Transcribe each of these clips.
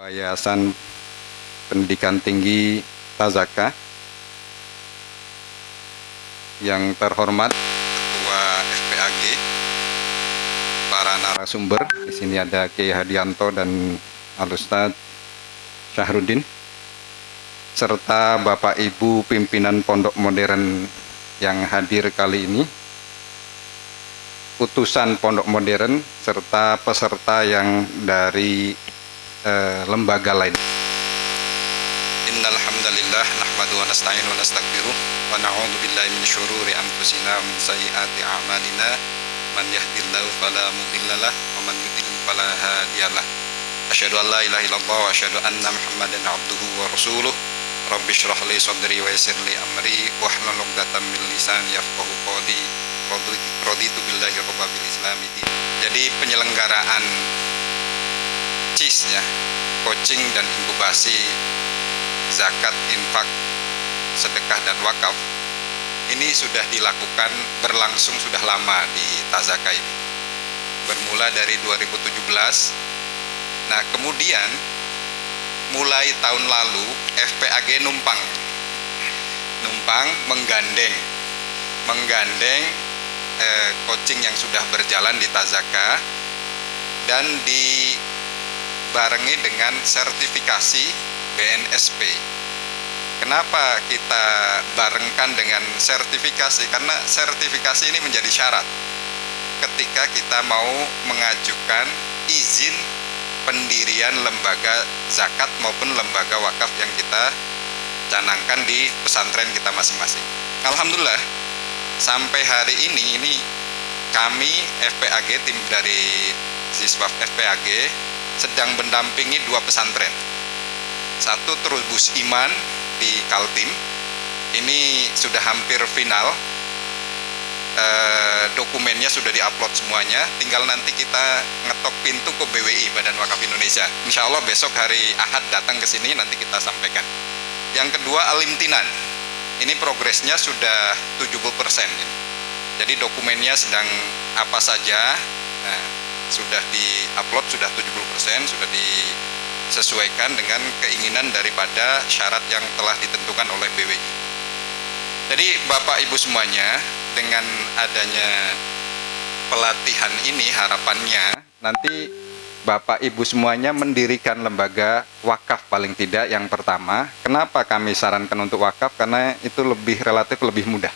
Yayasan Pendidikan Tinggi Tazaka, yang terhormat Ketua FPAG, para narasumber. Di sini ada Kiai Hadianto dan Al-Ustadz Syahrudin, serta Bapak Ibu pimpinan Pondok Modern yang hadir kali ini, utusan Pondok Modern, serta peserta yang dari lembaga lain. Innal hamdalillah nahmadu wa nasta'inu wa nastaghfiruh wa na'udzu billahi min syururi anfusina wa min sayyiati a'malina, man yahdihillahu fala mudhillalah wa man yudhlil fala hadiyalah. Asyhadu an la ilaha illallah wa asyhadu anna Muhammadan abduhu wa rasuluh. Rabbi shrah li sadri wa yassir li amri wahlul 'uqdatam min lisani yafqahu qawli. Raditu billahi rabbil islami. Jadi penyelenggaraan CIS, ya, coaching dan inkubasi zakat, infak, sedekah dan wakaf, ini sudah dilakukan berlangsung sudah lama di Tazaka ini, bermula dari 2017. Nah, kemudian mulai tahun lalu FPAG numpang menggandeng coaching yang sudah berjalan di Tazaka dan dibarengi dengan sertifikasi BNSP. Kenapa kita barengkan dengan sertifikasi? Karena sertifikasi ini menjadi syarat ketika kita mau mengajukan izin pendirian lembaga zakat maupun lembaga wakaf yang kita canangkan di pesantren kita masing-masing. Alhamdulillah, sampai hari ini kami FPAG, tim dari Ziswaf FPAG, sedang mendampingi 2 pesantren. Satu Trubus Iman di Kaltim, ini sudah hampir final, dokumennya sudah diupload semuanya, tinggal nanti kita ngetok pintu ke BWI, Badan Wakaf Indonesia. Insya Allah besok hari Ahad datang ke sini, nanti kita sampaikan. Yang kedua Alimtinan, ini progresnya sudah 70%. Jadi dokumennya sedang apa saja, nah, sudah diupload, sudah 70%, sudah disesuaikan dengan keinginan daripada syarat yang telah ditentukan oleh BWI. Jadi Bapak Ibu semuanya, dengan adanya pelatihan ini harapannya nanti Bapak Ibu semuanya mendirikan lembaga wakaf paling tidak yang pertama. Kenapa kami sarankan untuk wakaf? Karena itu relatif lebih mudah.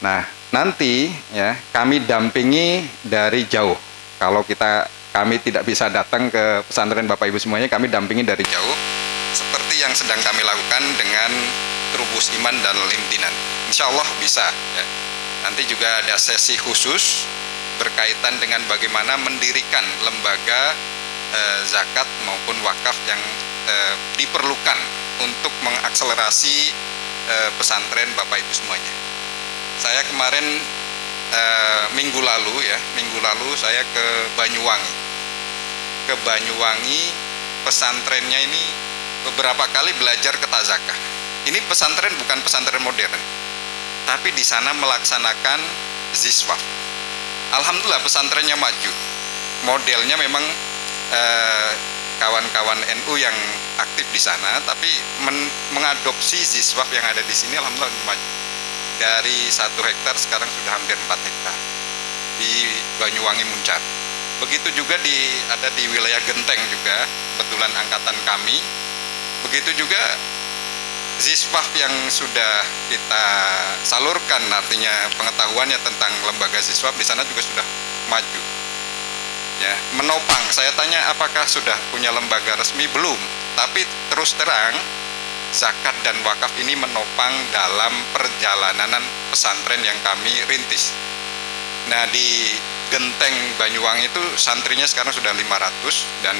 Nah, nanti ya kami dampingi dari jauh. Kalau kami tidak bisa datang ke pesantren Bapak Ibu semuanya, kami dampingi dari jauh, seperti yang sedang kami lakukan dengan Trubus Iman dan Limtinan. Insya Allah bisa. Ya. Nanti juga ada sesi khusus berkaitan dengan bagaimana mendirikan lembaga zakat maupun wakaf yang diperlukan untuk mengakselerasi pesantren Bapak Ibu semuanya. Saya kemarin minggu lalu saya ke Banyuwangi, pesantrennya ini beberapa kali belajar ke Tazaka. Ini pesantren bukan pesantren modern, tapi di sana melaksanakan Ziswaf. Alhamdulillah pesantrennya maju. Modelnya memang kawan-kawan NU yang aktif di sana, tapi mengadopsi Ziswaf yang ada di sini, alhamdulillah maju. Dari 1 hektar sekarang sudah hampir 4 hektar di Banyuwangi Muncar. Begitu juga ada di wilayah Genteng juga, kebetulan angkatan kami. Begitu juga Ziswaf yang sudah kita salurkan, artinya pengetahuannya tentang lembaga Ziswaf di sana juga sudah maju. Ya, menopang. Saya tanya apakah sudah punya lembaga resmi? Belum. Tapi terus terang zakat dan wakaf ini menopang dalam perjalanan pesantren yang kami rintis. Nah, di Genteng Banyuwangi itu santrinya sekarang sudah 500 dan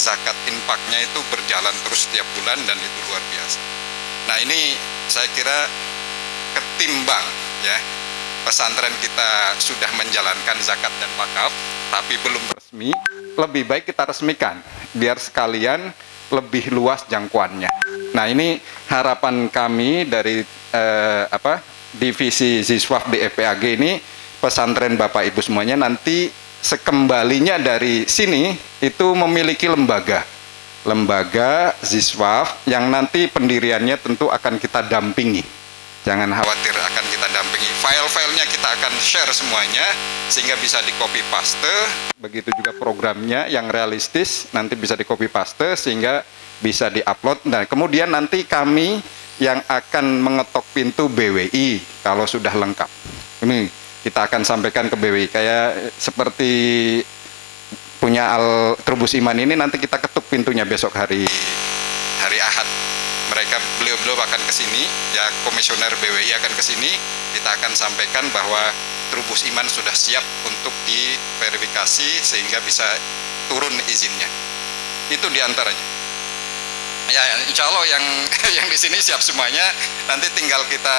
zakat infaknya itu berjalan terus setiap bulan dan itu luar biasa. Nah, ini saya kira ketimbang ya pesantren kita sudah menjalankan zakat dan wakaf tapi belum resmi, lebih baik kita resmikan biar sekalian lebih luas jangkauannya. Nah, ini harapan kami dari divisi Ziswaf di FPAG ini, pesantren Bapak Ibu semuanya nanti sekembalinya dari sini itu memiliki lembaga lembaga Ziswaf yang nanti pendiriannya tentu akan kita dampingi. Jangan khawatir, akan kita dampingi. File-filenya kita akan share semuanya sehingga bisa di copy paste. Begitu juga programnya yang realistis nanti bisa di copy paste sehingga bisa di-upload. Nah, kemudian nanti kami yang akan mengetok pintu BWI kalau sudah lengkap. Ini kita akan sampaikan ke BWI kayak seperti punya Trubus Iman ini, nanti kita ketuk pintunya besok hari Ahad. Beliau akan ke sini, ya komisioner BWI akan ke sini, kita akan sampaikan bahwa Trubus Iman sudah siap untuk diverifikasi sehingga bisa turun izinnya. Itu diantaranya. Ya, insya Allah yang di sini siap semuanya. Nanti tinggal kita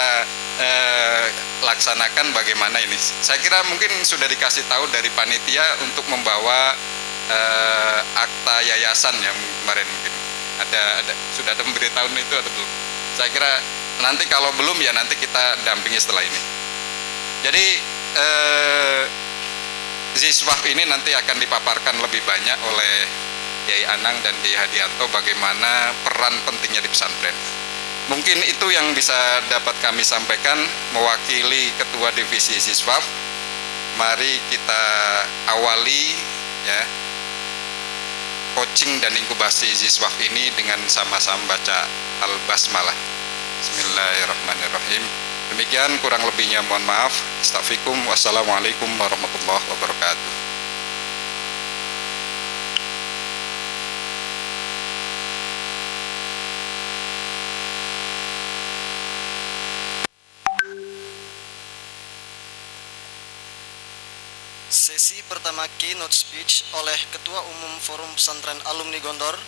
laksanakan bagaimana ini. Saya kira mungkin sudah dikasih tahu dari panitia untuk membawa akta yayasan yang kemarin mungkin sudah ada memberitahuan itu atau belum? Saya kira nanti kalau belum ya nanti kita dampingi setelah ini. Jadi Ziswaf ini nanti akan dipaparkan lebih banyak oleh Kiai Anang dan Kiai Hadianto bagaimana peran pentingnya di pesantren. Mungkin itu yang bisa dapat kami sampaikan mewakili Ketua Divisi Ziswaf. Mari kita awali ya coaching dan inkubasi Ziswaf ini dengan sama-sama baca Al-Basmalah. Bismillahirrahmanirrahim. Demikian, kurang lebihnya mohon maaf. Astaghfirullahaladzim. Wassalamualaikum warahmatullahi wabarakatuh. Sesi pertama keynote speech oleh Ketua Umum Forum Pesantren Alumni Gondor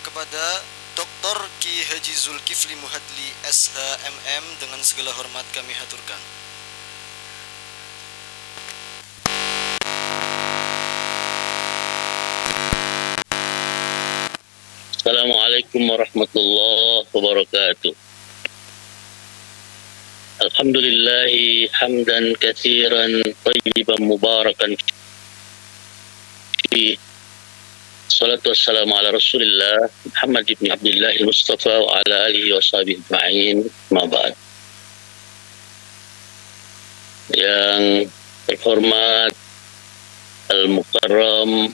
kepada Dr. Ki Haji Zulkifli Muhadli SHMM dengan segala hormat kami haturkan. Assalamualaikum warahmatullahi wabarakatuh. Alhamdulillahi hamdan katsiran tayyiban mubarakan fi. Salatu wassalamu ala Rasulillah Muhammad ibn Abdullah Mustafa wa ala alihi wa sahbihi ajma'in. Ma ba'd. Yang terhormat Al-Mukarram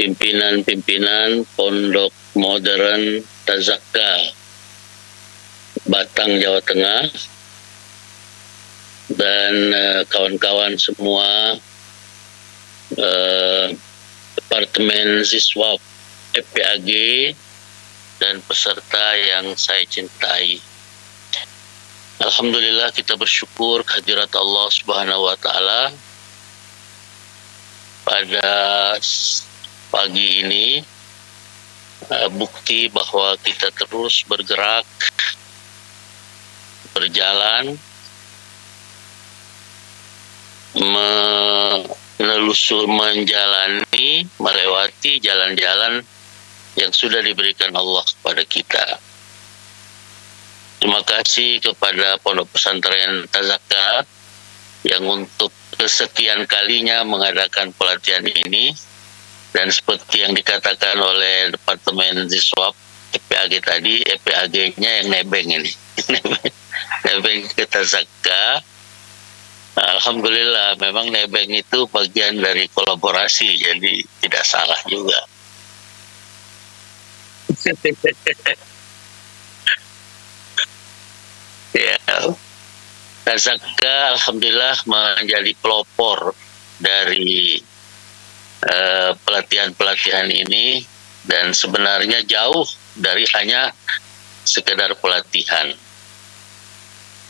pimpinan-pimpinan Pondok Modern Tazakka Batang, Jawa Tengah, dan kawan-kawan semua Departemen Ziswaf FPAG dan peserta yang saya cintai. Alhamdulillah, kita bersyukur kehadirat Allah Subhanahu wa taala pada pagi ini, bukti bahwa kita terus bergerak, berjalan, menelusur, menjalani, melewati jalan-jalan yang sudah diberikan Allah kepada kita. Terima kasih kepada Pondok Pesantren Tazakka yang untuk kesekian kalinya mengadakan pelatihan ini, dan seperti yang dikatakan oleh Departemen Ziswaf FPAG tadi, FPAG-nya yang nebeng ini nebeng ke Tazakka. Alhamdulillah, memang nebeng itu bagian dari kolaborasi, jadi tidak salah juga. Ya, Tazakka alhamdulillah menjadi pelopor dari pelatihan-pelatihan ini, dan sebenarnya jauh dari hanya sekedar pelatihan.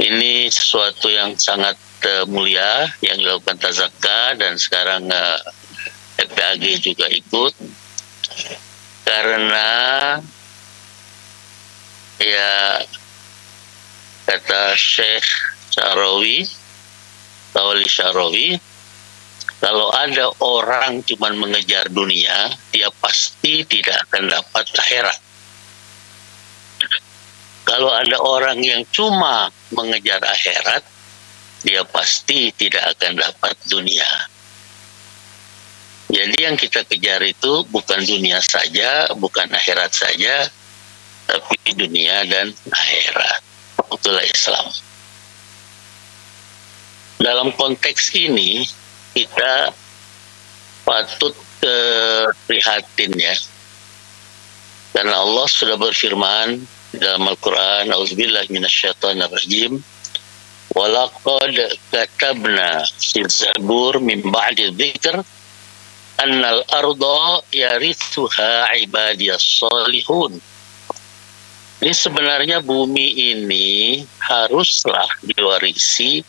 Ini sesuatu yang sangat mulia yang dilakukan Tazakka, dan sekarang FPAG juga ikut, karena ya kata Syekh Syarawi, Tawali Syarawi, kalau ada orang cuma mengejar dunia, dia pasti tidak akan dapat akhirat. Kalau ada orang yang cuma mengejar akhirat, dia pasti tidak akan dapat dunia. Jadi yang kita kejar itu bukan dunia saja, bukan akhirat saja, tapi dunia dan akhirat. Itulah Islam. Dalam konteks ini kita patut prihatin ya. Karena Allah sudah berfirman dalam Al-Quran, A'udzubillahi minasyaitonirrajim, walaqad katabna fil zabur min ba'di dzikr annal arda yarithuha ibadiyas salihun. Ini sebenarnya bumi ini haruslah diwarisi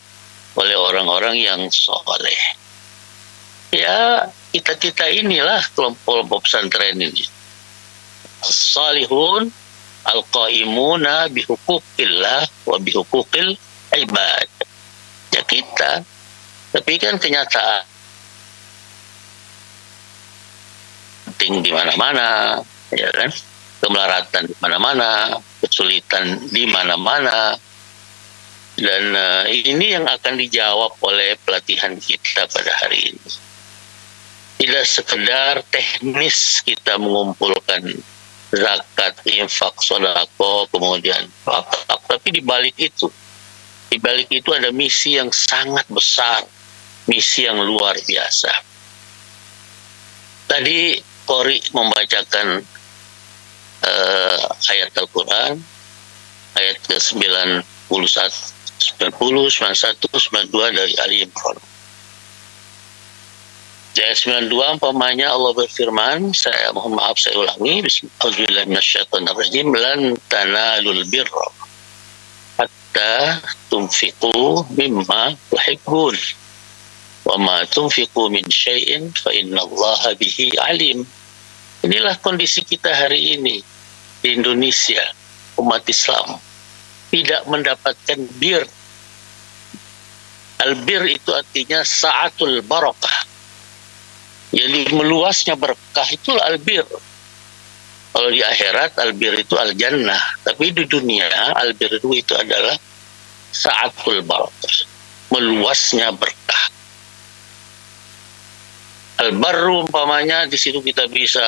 oleh orang-orang yang soleh. Ya, kita inilah kelompok pesantren ini. Salihun al-qaimuna bihuquqillah wa bihuquqil ibad. Ya kita. Tapi kan kenyataan penting di mana-mana, ya kan? Kemelaratan di mana-mana, kesulitan di mana-mana. Dan ini yang akan dijawab oleh pelatihan kita pada hari ini. Tidak sekedar teknis kita mengumpulkan zakat, infak, sedekah, kemudian wakaf, tapi di balik itu ada misi yang sangat besar, misi yang luar biasa. Tadi Qori membacakan ayat Al-Quran, ayat ke-91, 90, 91, 92 dari Ali Imran. Di ayat 92 umpamanya Allah berfirman, saya mohon maaf saya ulangi, Bismillahirrahmanirrahim, lan tanalul birra hatta tunfiqu mimma tuhibbun wa ma tunfiqu min syai'in fa innallaha bihi alim. Inilah kondisi kita hari ini di Indonesia, umat Islam tidak mendapatkan bir. Al-bir itu artinya sa'atul barakah. Jadi meluasnya berkah itulah al-bir. Kalau di akhirat al-bir itu al-jannah, tapi di dunia al-bir itu adalah sa'atul barakah, meluasnya berkah. Al-barru umpamanya di situ kita bisa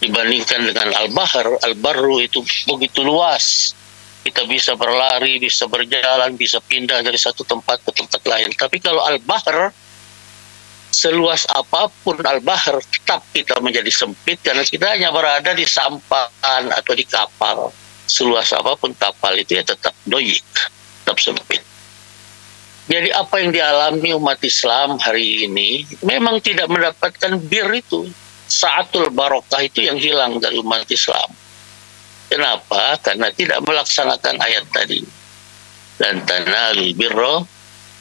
dibandingkan dengan al-bahr. Al-barru itu begitu luas. Kita bisa berlari, bisa berjalan, bisa pindah dari satu tempat ke tempat lain. Tapi kalau al-bahr, seluas apapun al-bahr, tetap kita menjadi sempit karena kita hanya berada di sampan atau di kapal. Seluas apapun kapal itu ya tetap doyik, tetap sempit. Jadi apa yang dialami umat Islam hari ini memang tidak mendapatkan bir itu. Sa'atul barokah itu yang hilang dari umat Islam. Kenapa? Karena tidak melaksanakan ayat tadi. Dan tanalul birra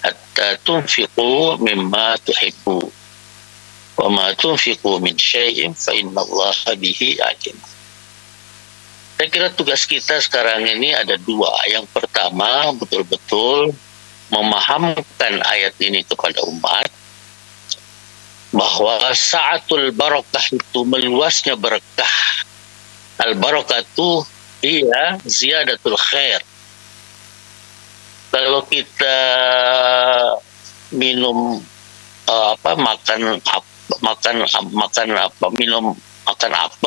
hatta tunfiqu mimma tuhibbu wa ma tunfiqu min syai'in fa innallaha bihi alim. Saya kira tugas kita sekarang ini ada dua. Yang pertama, betul-betul memahamkan ayat ini kepada umat bahwa sa'atul barakah itu meluasnya berkah. Al-barakatuh iya ziyadatul khair. Kalau kita minum makan apel,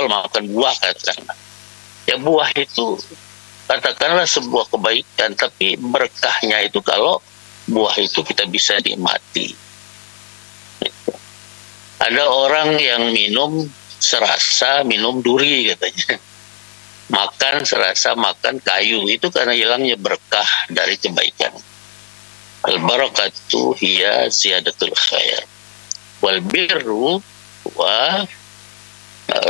makan buah katakanlah. Ya buah itu katakanlah sebuah kebaikan, tapi berkahnya itu kalau buah itu kita bisa nikmati. Ada orang yang minum serasa minum duri katanya. Makan serasa makan kayu, itu karena hilangnya berkah dari kebaikan. Al-barakatu hiya ziyadatul khair. Wal birru wa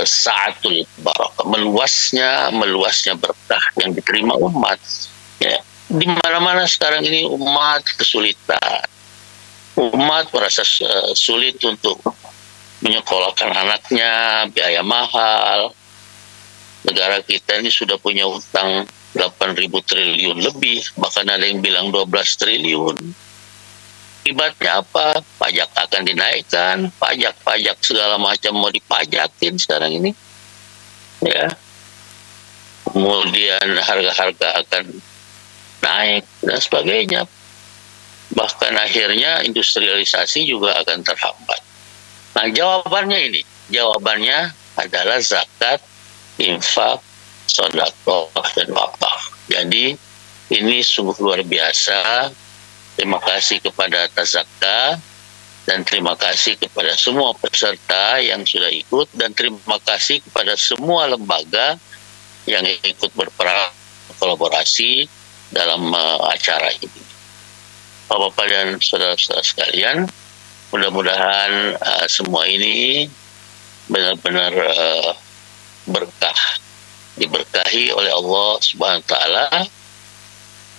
sa'atul barakah. Meluasnya berkah yang diterima umat. Ya. Di mana-mana sekarang ini umat kesulitan. Umat merasa sulit untuk menyekolahkan anaknya, biaya mahal. Negara kita ini sudah punya utang 8.000 triliun lebih, bahkan ada yang bilang 12 triliun. Akibatnya apa? Pajak akan dinaikkan, pajak segala macam mau dipajakin sekarang ini. Ya. Kemudian harga-harga akan naik dan sebagainya. Bahkan akhirnya industrialisasi juga akan terhambat. Nah, jawabannya adalah zakat, infak, sedekah, dan wakaf. Jadi ini sungguh luar biasa. Terima kasih kepada Tazaka dan terima kasih kepada semua peserta yang sudah ikut dan terima kasih kepada semua lembaga yang ikut berperan kolaborasi dalam acara ini. Bapak-bapak dan saudara-saudara sekalian, mudah-mudahan semua ini benar-benar berkah, diberkahi oleh Allah Subhanahu wa taala,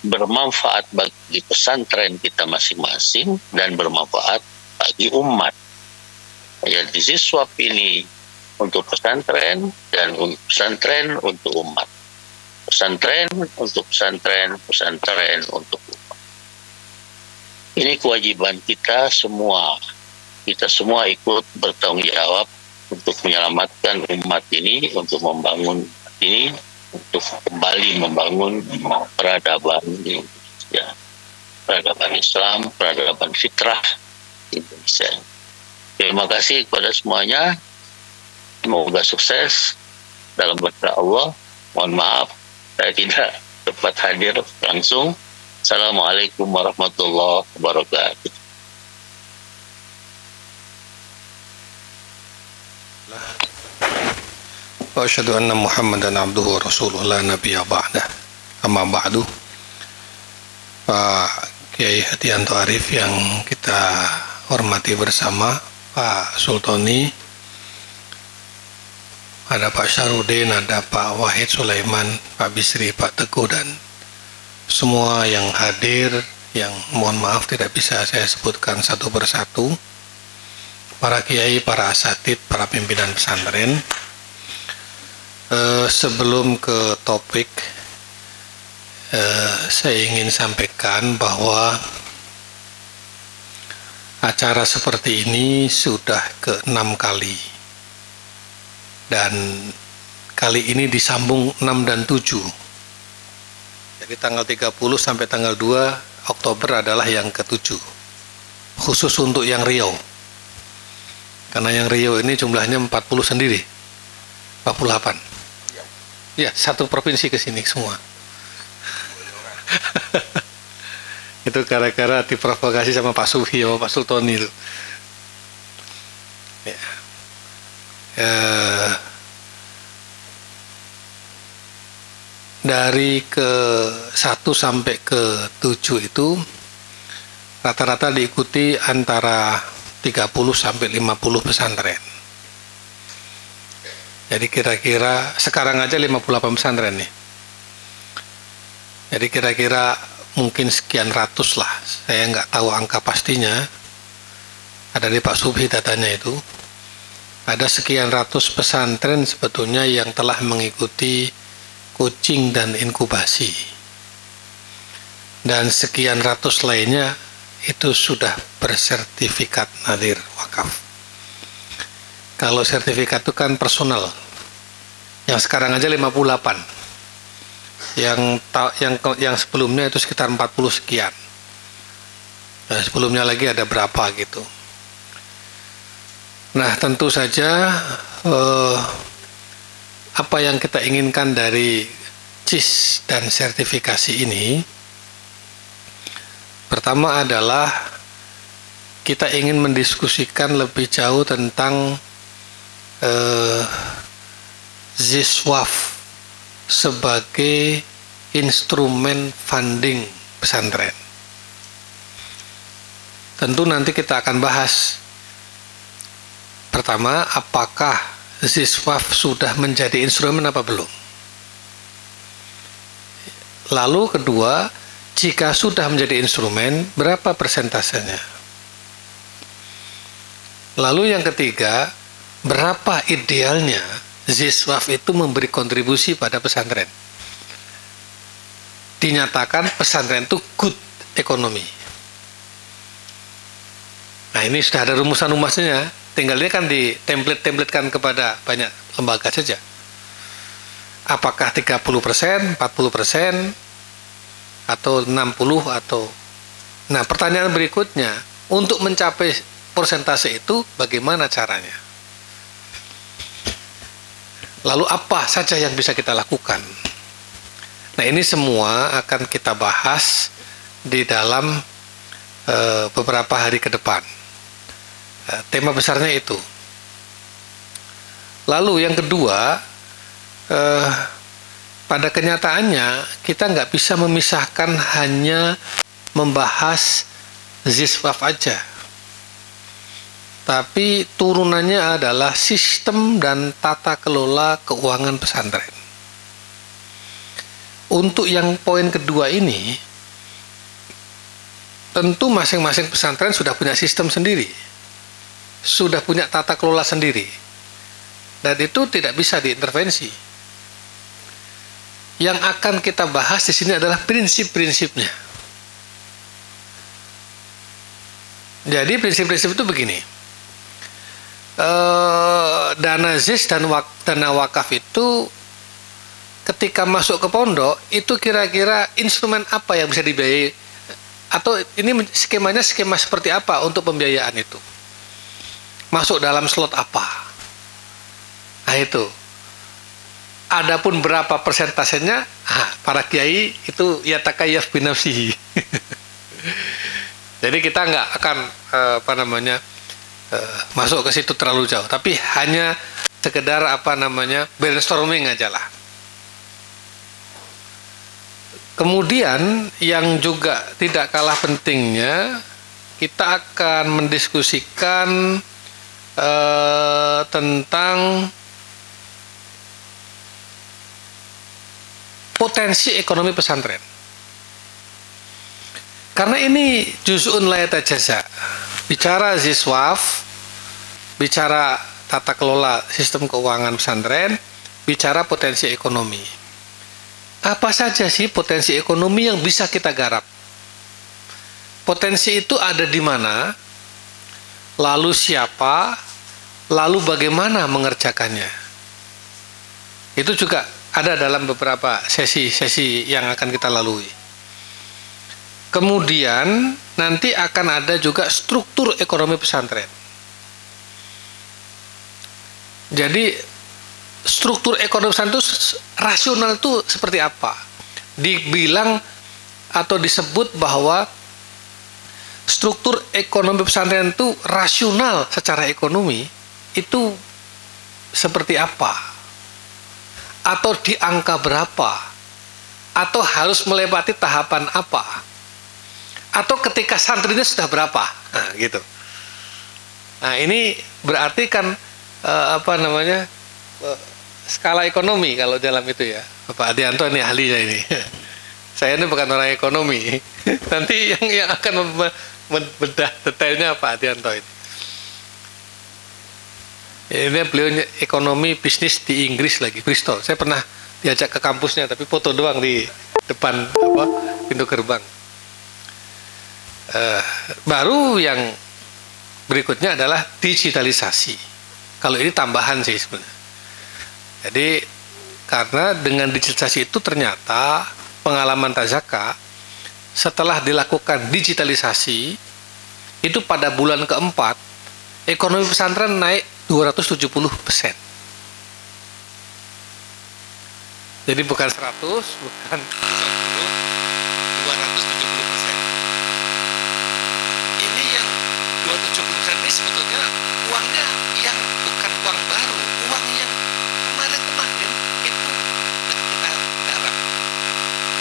bermanfaat bagi pesantren kita masing-masing dan bermanfaat bagi umat. Jadi siswa ini untuk pesantren dan pesantren untuk umat. Pesantren untuk pesantren, pesantren untuk umat. Ini kewajiban kita semua. Kita semua ikut bertanggung jawab untuk menyelamatkan umat ini, untuk membangun ini, untuk kembali membangun peradaban Indonesia, peradaban Islam, peradaban fitrah Indonesia. Terima kasih kepada semuanya. Semoga sukses dalam berkah Allah. Mohon maaf saya tidak dapat hadir langsung. Assalamualaikum warahmatullahi wabarakatuh. Wa asyhadu anna Muhammadan abduhu wa rasuluhu la nabiyya ba'dah. Amma ba'du. Pak Kiai Hadianto Arif yang kita hormati bersama, Pak Sultoni, ada Pak Syarudin, ada Pak Wahid Sulaiman, Pak Bisri, Pak Teguh, dan semua yang hadir, yang mohon maaf tidak bisa saya sebutkan satu persatu, para kiai, para asatid, para pimpinan pesantren. Sebelum ke topik, saya ingin sampaikan bahwa acara seperti ini sudah ke-6 kali, dan kali ini disambung 6 dan 7. Jadi tanggal 30 sampai tanggal 2 Oktober adalah yang ke-7, khusus untuk yang Riau. Karena yang Riau ini jumlahnya 40 sendiri, 48. Ya, satu provinsi ke sini semua. Itu gara-gara diprovokasi sama Pak Subhi, sama Pak Sultoni itu. Ya. Dari ke-1 sampai ke-7 itu rata-rata diikuti antara 30 sampai 50 pesantren. Jadi kira-kira sekarang aja 58 pesantren nih. Jadi kira-kira mungkin sekian ratus lah. Saya nggak tahu angka pastinya. Ada di Pak Subhi datanya itu. Ada sekian ratus pesantren sebetulnya yang telah mengikuti coaching dan inkubasi. Dan sekian ratus lainnya itu sudah bersertifikat nadir wakaf. Kalau sertifikat itu kan personal. Yang sekarang aja 58. Yang sebelumnya itu sekitar 40 sekian. Nah, sebelumnya lagi ada berapa gitu. Nah, tentu saja apa yang kita inginkan dari CIS dan sertifikasi ini, pertama adalah kita ingin mendiskusikan lebih jauh tentang ZISWAF sebagai instrumen funding pesantren. Tentu nanti kita akan bahas. Pertama, apakah ZISWAF sudah menjadi instrumen apa belum? Lalu kedua, jika sudah menjadi instrumen, berapa persentasenya? Lalu yang ketiga, berapa idealnya ZISWAF itu memberi kontribusi pada pesantren? Dinyatakan pesantren itu good ekonomi. Nah, ini sudah ada rumusan-rumusnya, tinggal ini kan di template-templatekan kepada banyak lembaga saja. Apakah 30%, 40%, atau 60 atau... Nah, pertanyaan berikutnya, untuk mencapai persentase itu bagaimana caranya? Lalu apa saja yang bisa kita lakukan? Nah, ini semua akan kita bahas di dalam beberapa hari ke depan. Tema besarnya itu. Lalu yang kedua, pada kenyataannya kita nggak bisa memisahkan hanya membahas ZISWAF aja, tapi turunannya adalah sistem dan tata kelola keuangan pesantren. Untuk yang poin kedua ini, tentu masing-masing pesantren sudah punya sistem sendiri, sudah punya tata kelola sendiri, dan itu tidak bisa diintervensi. Yang akan kita bahas di sini adalah prinsip-prinsipnya. Jadi prinsip-prinsip itu begini. Dana ZIS dan dana wakaf itu ketika masuk ke pondok itu kira-kira instrumen apa yang bisa dibiayai, atau ini skemanya skema seperti apa untuk pembiayaan itu? Masuk dalam slot apa? Nah itu. Adapun berapa persentasenya, para kiai itu ya takayaf binafsihi. Jadi kita nggak akan masuk ke situ terlalu jauh, tapi hanya sekedar brainstorming aja lah. Kemudian yang juga tidak kalah pentingnya, kita akan mendiskusikan tentang potensi ekonomi pesantren. Karena ini juz'un la yatajaza. Bicara ZISWAF, bicara tata kelola sistem keuangan pesantren, bicara potensi ekonomi. Apa saja sih potensi ekonomi yang bisa kita garap? Potensi itu ada di mana? Lalu siapa? Lalu bagaimana mengerjakannya? Itu juga ada dalam beberapa sesi-sesi yang akan kita lalui. Kemudian nanti akan ada juga struktur ekonomi pesantren. Jadi struktur ekonomi pesantren itu rasional itu seperti apa? Dibilang atau disebut bahwa struktur ekonomi pesantren itu rasional secara ekonomi itu seperti apa? Atau di angka berapa? Atau harus melewati tahapan apa? Atau ketika santrinya sudah berapa? Nah, gitu. Nah, ini berarti kan skala ekonomi kalau dalam itu ya. Pak Adianto ini ahlinya ini. Saya ini bukan orang ekonomi. Nanti yang akan membedah detailnya Pak Adianto ini. Ini beliau ekonomi bisnis di Inggris lagi, Bristol. Saya pernah diajak ke kampusnya, tapi foto doang di depan pintu gerbang. Baru yang berikutnya adalah digitalisasi. Kalau ini tambahan sih sebenarnya. Jadi karena dengan digitalisasi itu ternyata pengalaman Tazaka setelah dilakukan digitalisasi itu pada bulan keempat ekonomi pesantren naik 270%. Jadi bukan 100, bukan 270%. Ini yang 270% ini sebetulnya uangnya yang bukan uang baru, uang yang kemarin-kemarin itu kita garap.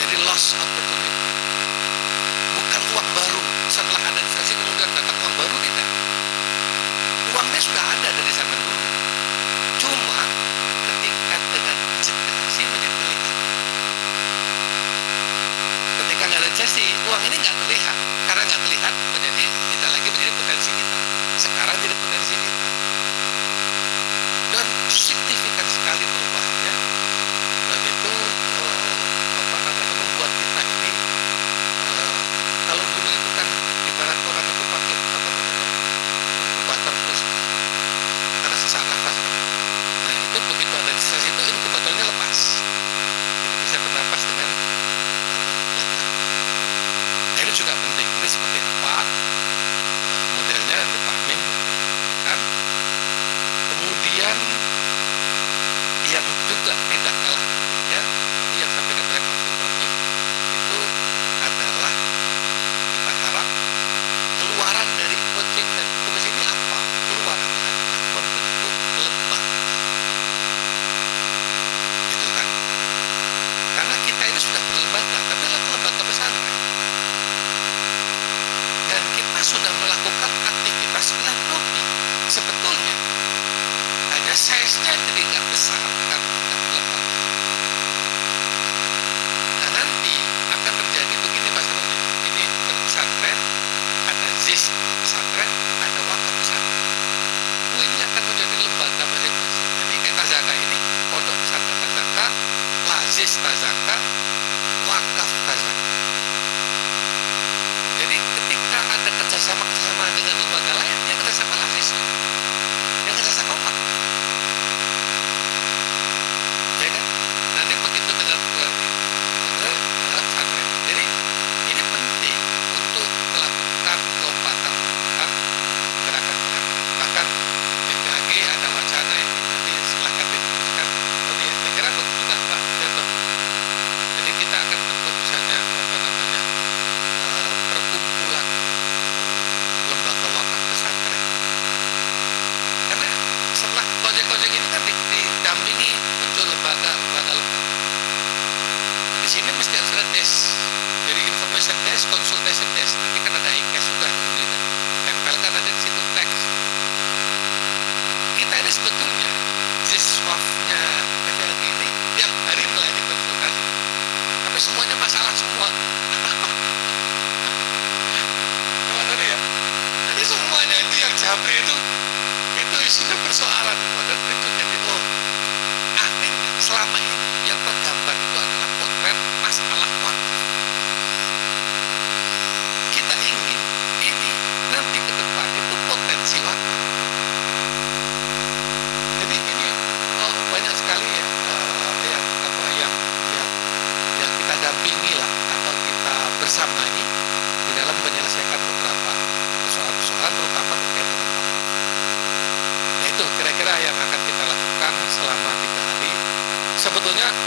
Jadi loss opportunity. Bukan uang baru. Setelah ada digitalisasi kemudian datang uang baru kita. Uangnya sudah ada dari zaman dulu. Cuma ketika dengan digitalisasi menjadi terlihat.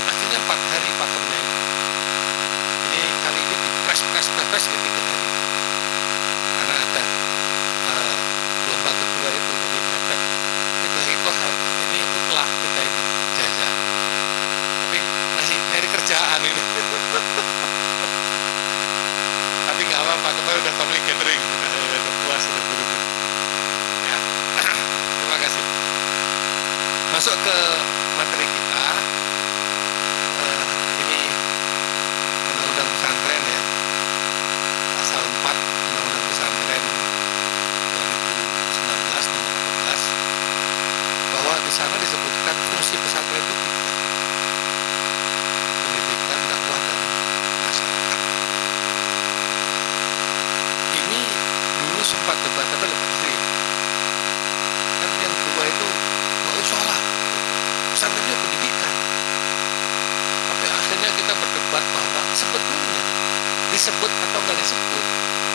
akhirnya 4 hari pakemnya itu. Ini kali ini di press di 3 hari. Karena ada gelombang kedua itu jadi mepet. Itu ini telah kita ini jajah. Tapi masih nyari kerjaan ini. Tapi nggak apa-apa, kemarin udah family gathering, udah puas, udah berubah. Ya, terima kasih. Masuk ke materi kita. Ini undang-undang pesantren ya, pasal 4 undang-undang pesantren 2019 nomor 18, bahwa di sana disebutkan fungsi pesantren itu pendidikan, dakwah, dan masyarakat. Ini dulu sempat debat tapi lebih sering. Kan yang kedua itu nggak usah lah, pesantrennya pendidikan. Sampai akhirnya kita berdebat bahwa sebetulnya disebut atau nggak disebut,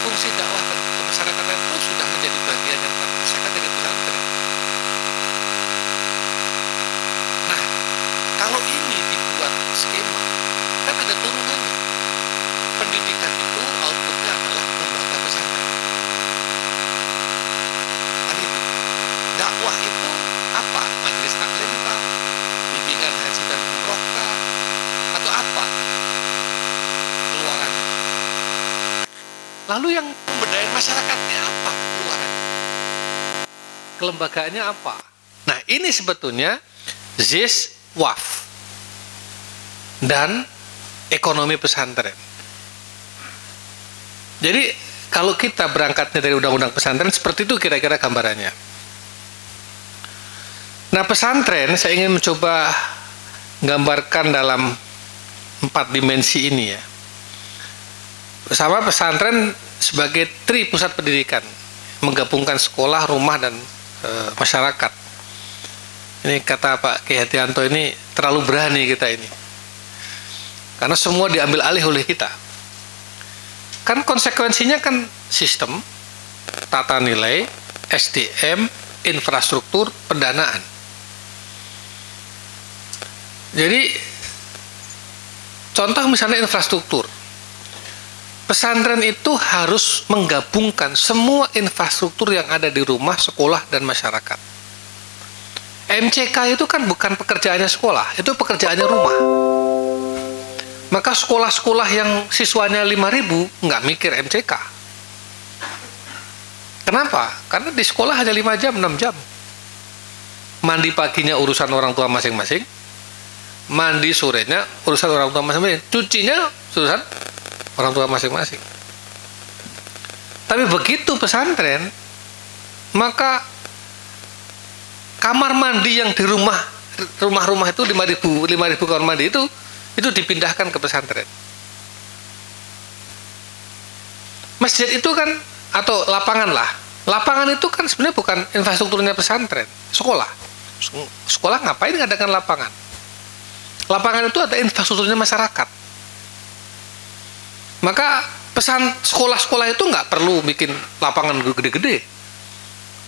fungsi dakwah dan kemasyarakatan itu sudah menjadi bagian yang terpisahkan dari pesantren. Nah, kalau ini dibuat skema, kan ada turunannya. Pendidikan itu outputnya adalah lembaga pesantren. Kan itu. Dakwah itu apa? Majelis taklim kah? Bimbingan haji dan umroh kah? Atau apa? Keluaran. Lalu yang pemberdayaan masyarakatnya apa keluaran? Kelembagaannya apa? Nah, ini sebetulnya ZIS WAF dan ekonomi pesantren. Jadi kalau kita berangkatnya dari undang-undang pesantren, seperti itu kira-kira gambarannya. Nah, pesantren saya ingin mencoba gambarkan dalam 4 dimensi ini ya. Bersama pesantren sebagai pusat pendidikan, menggabungkan sekolah, rumah, dan masyarakat. Ini kata Pak Kiai Hadianto ini terlalu berani kita ini. Karena semua diambil alih oleh kita. Kan konsekuensinya kan sistem, tata nilai, SDM, infrastruktur, pendanaan. Jadi contoh misalnya infrastruktur. Pesantren itu harus menggabungkan semua infrastruktur yang ada di rumah, sekolah, dan masyarakat. MCK itu kan bukan pekerjaannya sekolah, itu pekerjaannya rumah. Maka sekolah-sekolah yang siswanya 5.000 nggak mikir MCK. Kenapa? Karena di sekolah hanya 5 jam, 6 jam. Mandi paginya urusan orang tua masing-masing, mandi sorenya urusan orang tua masing-masing, cucinya urusan orang tua masing-masing. Tapi begitu pesantren, maka kamar mandi yang di rumah-rumah itu 5.000 kamar mandi itu dipindahkan ke pesantren. Masjid itu kan, atau lapangan lah. Lapangan itu kan sebenarnya bukan infrastrukturnya pesantren, sekolah. Sekolah ngapain ngadakan lapangan? Lapangan itu ada infrastrukturnya masyarakat. Maka sekolah-sekolah itu nggak perlu bikin lapangan gede-gede.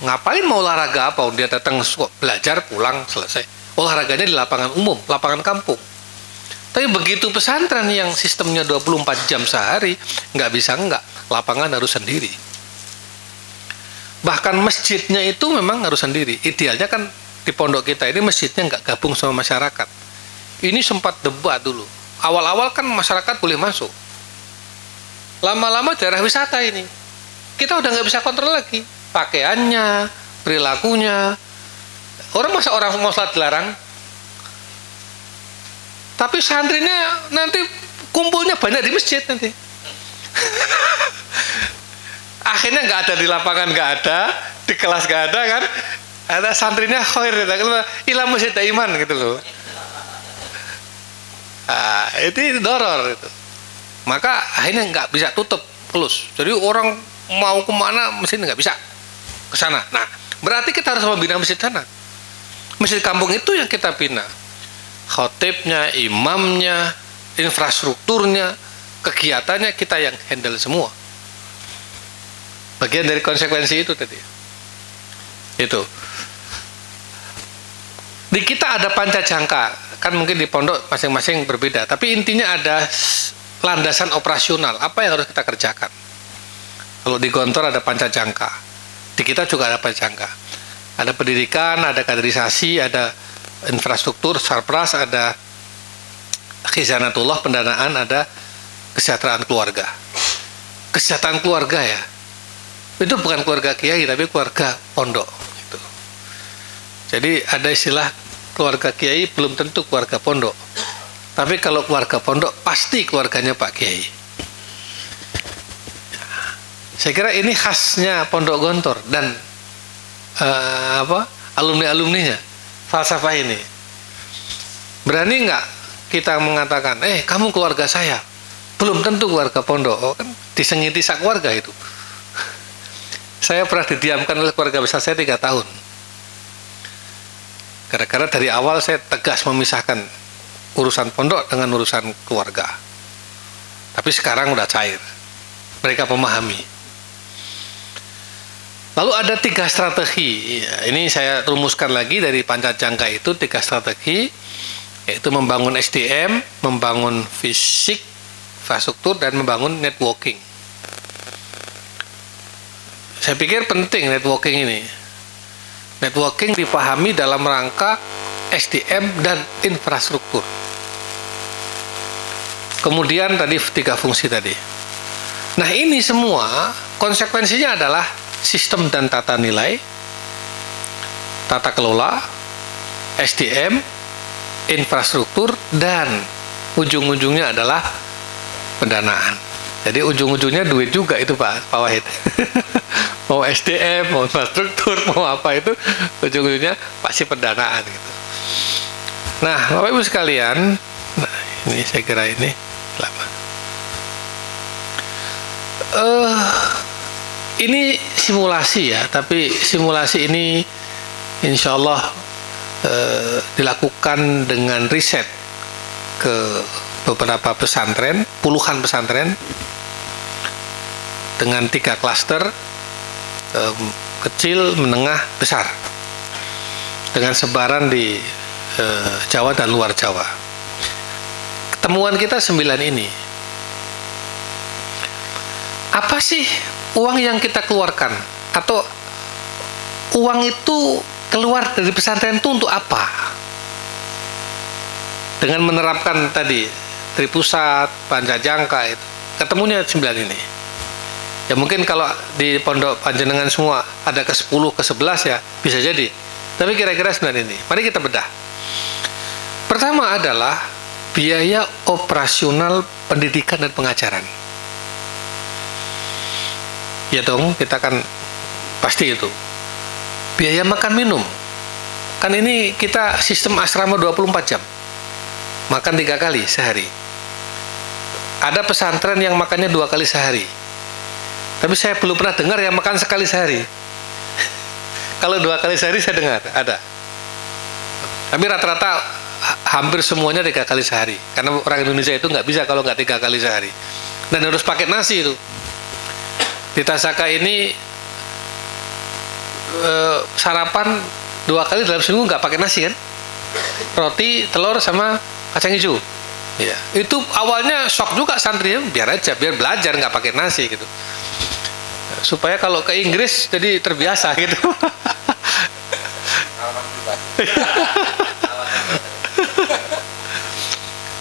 Ngapain mau olahraga apa? Dia datang belajar, pulang, selesai. Olahraganya di lapangan umum, lapangan kampung. Tapi begitu pesantren yang sistemnya 24 jam sehari, nggak bisa lapangan harus sendiri. Bahkan masjidnya itu memang harus sendiri. Idealnya kan di pondok kita ini masjidnya nggak gabung sama masyarakat. Ini sempat debat dulu. Awal-awal kan masyarakat boleh masuk. Lama-lama daerah wisata ini, kita udah nggak bisa kontrol lagi. Pakaiannya, perilakunya. Orang mau sholat dilarang. Tapi santrinya nanti kumpulnya banyak di masjid nanti. Akhirnya nggak ada di lapangan, nggak ada, di kelas nggak ada kan. Ada santrinya khair, ilah masjid iman gitu loh. Nah, itu doror itu. Maka akhirnya nggak bisa tutup, close. Jadi orang mau kemana mesin nggak bisa ke sana. Nah, berarti kita harus membina masjid sana. Masjid kampung itu yang kita bina. Khotibnya, imamnya, infrastrukturnya, kegiatannya kita yang handle semua. Bagian dari konsekuensi itu tadi. Itu. Di kita ada pancajangka, kan mungkin di pondok masing-masing berbeda, tapi intinya ada landasan operasional, apa yang harus kita kerjakan. Kalau di Gontor ada pancajangka, di kita juga ada pancajangka. Ada pendidikan, ada kaderisasi, ada infrastruktur, sarpras, ada khizanatullah, pendanaan, ada kesejahteraan keluarga. Kesejahteraan keluarga ya, itu bukan keluarga kiai, tapi keluarga pondok. Gitu. Jadi ada istilah keluarga kiai belum tentu keluarga pondok. Tapi kalau keluarga pondok pasti keluarganya Pak Kiai. Saya kira ini khasnya Pondok Gontor dan alumni-alumninya, falsafah ini. Berani nggak kita mengatakan, kamu keluarga saya, belum tentu keluarga pondok. Oh, kan disengiti sak keluarga itu. Saya pernah didiamkan oleh keluarga besar saya 3 tahun. Gara-gara dari awal saya tegas memisahkan urusan pondok dengan urusan keluarga. Tapi sekarang udah cair. Mereka memahami. Lalu ada 3 strategi. Ya, ini saya rumuskan lagi dari pancajangka itu 3 strategi, yaitu membangun SDM, membangun fisik, infrastruktur, dan membangun networking. Saya pikir penting networking ini. Networking dipahami dalam rangka SDM dan infrastruktur. Kemudian tadi 3 fungsi tadi. Nah ini semua konsekuensinya adalah sistem dan tata nilai, tata kelola, SDM, infrastruktur, dan ujung-ujungnya adalah pendanaan. Jadi ujung-ujungnya duit juga itu Pak Wahid. Mau SDM, mau infrastruktur, mau apa itu, ujung-ujungnya pasti pendanaan gitu. Nah Bapak Ibu sekalian, nah ini saya kira ini lama. Ini simulasi ya, tapi simulasi ini insya Allah dilakukan dengan riset ke beberapa pesantren, puluhan pesantren dengan 3 klaster, kecil, menengah, besar, dengan sebaran di Jawa dan luar Jawa. Temuan kita 9 ini. Apa sih uang yang kita keluarkan? Atau uang itu keluar dari pesantren itu untuk apa? Dengan menerapkan tadi Tripusat, Pancajangka itu, ketemunya 9 ini. Ya mungkin kalau di pondok panjenengan semua ada ke 10, ke 11 ya bisa jadi. Tapi kira-kira 9 ini. Mari kita bedah. Pertama adalah biaya operasional pendidikan dan pengajaran. Ya dong, kita kan pasti itu. Biaya makan minum. Kan ini kita sistem asrama 24 jam. Makan 3 kali sehari. Ada pesantren yang makannya 2 kali sehari. Tapi saya belum pernah dengar yang makan sekali sehari. Kalau 2 kali sehari saya dengar, ada. Tapi rata-rata hampir semuanya 3 kali sehari. Karena orang Indonesia itu nggak bisa kalau nggak 3 kali sehari. Dan harus pakai nasi itu. Di Tasaka ini sarapan 2 kali dalam seminggu nggak pakai nasi kan? Roti, telur, sama kacang hijau. Ya, itu awalnya shock juga santrinya, biar aja, biar belajar nggak pakai nasi gitu. Supaya kalau ke Inggris jadi terbiasa gitu.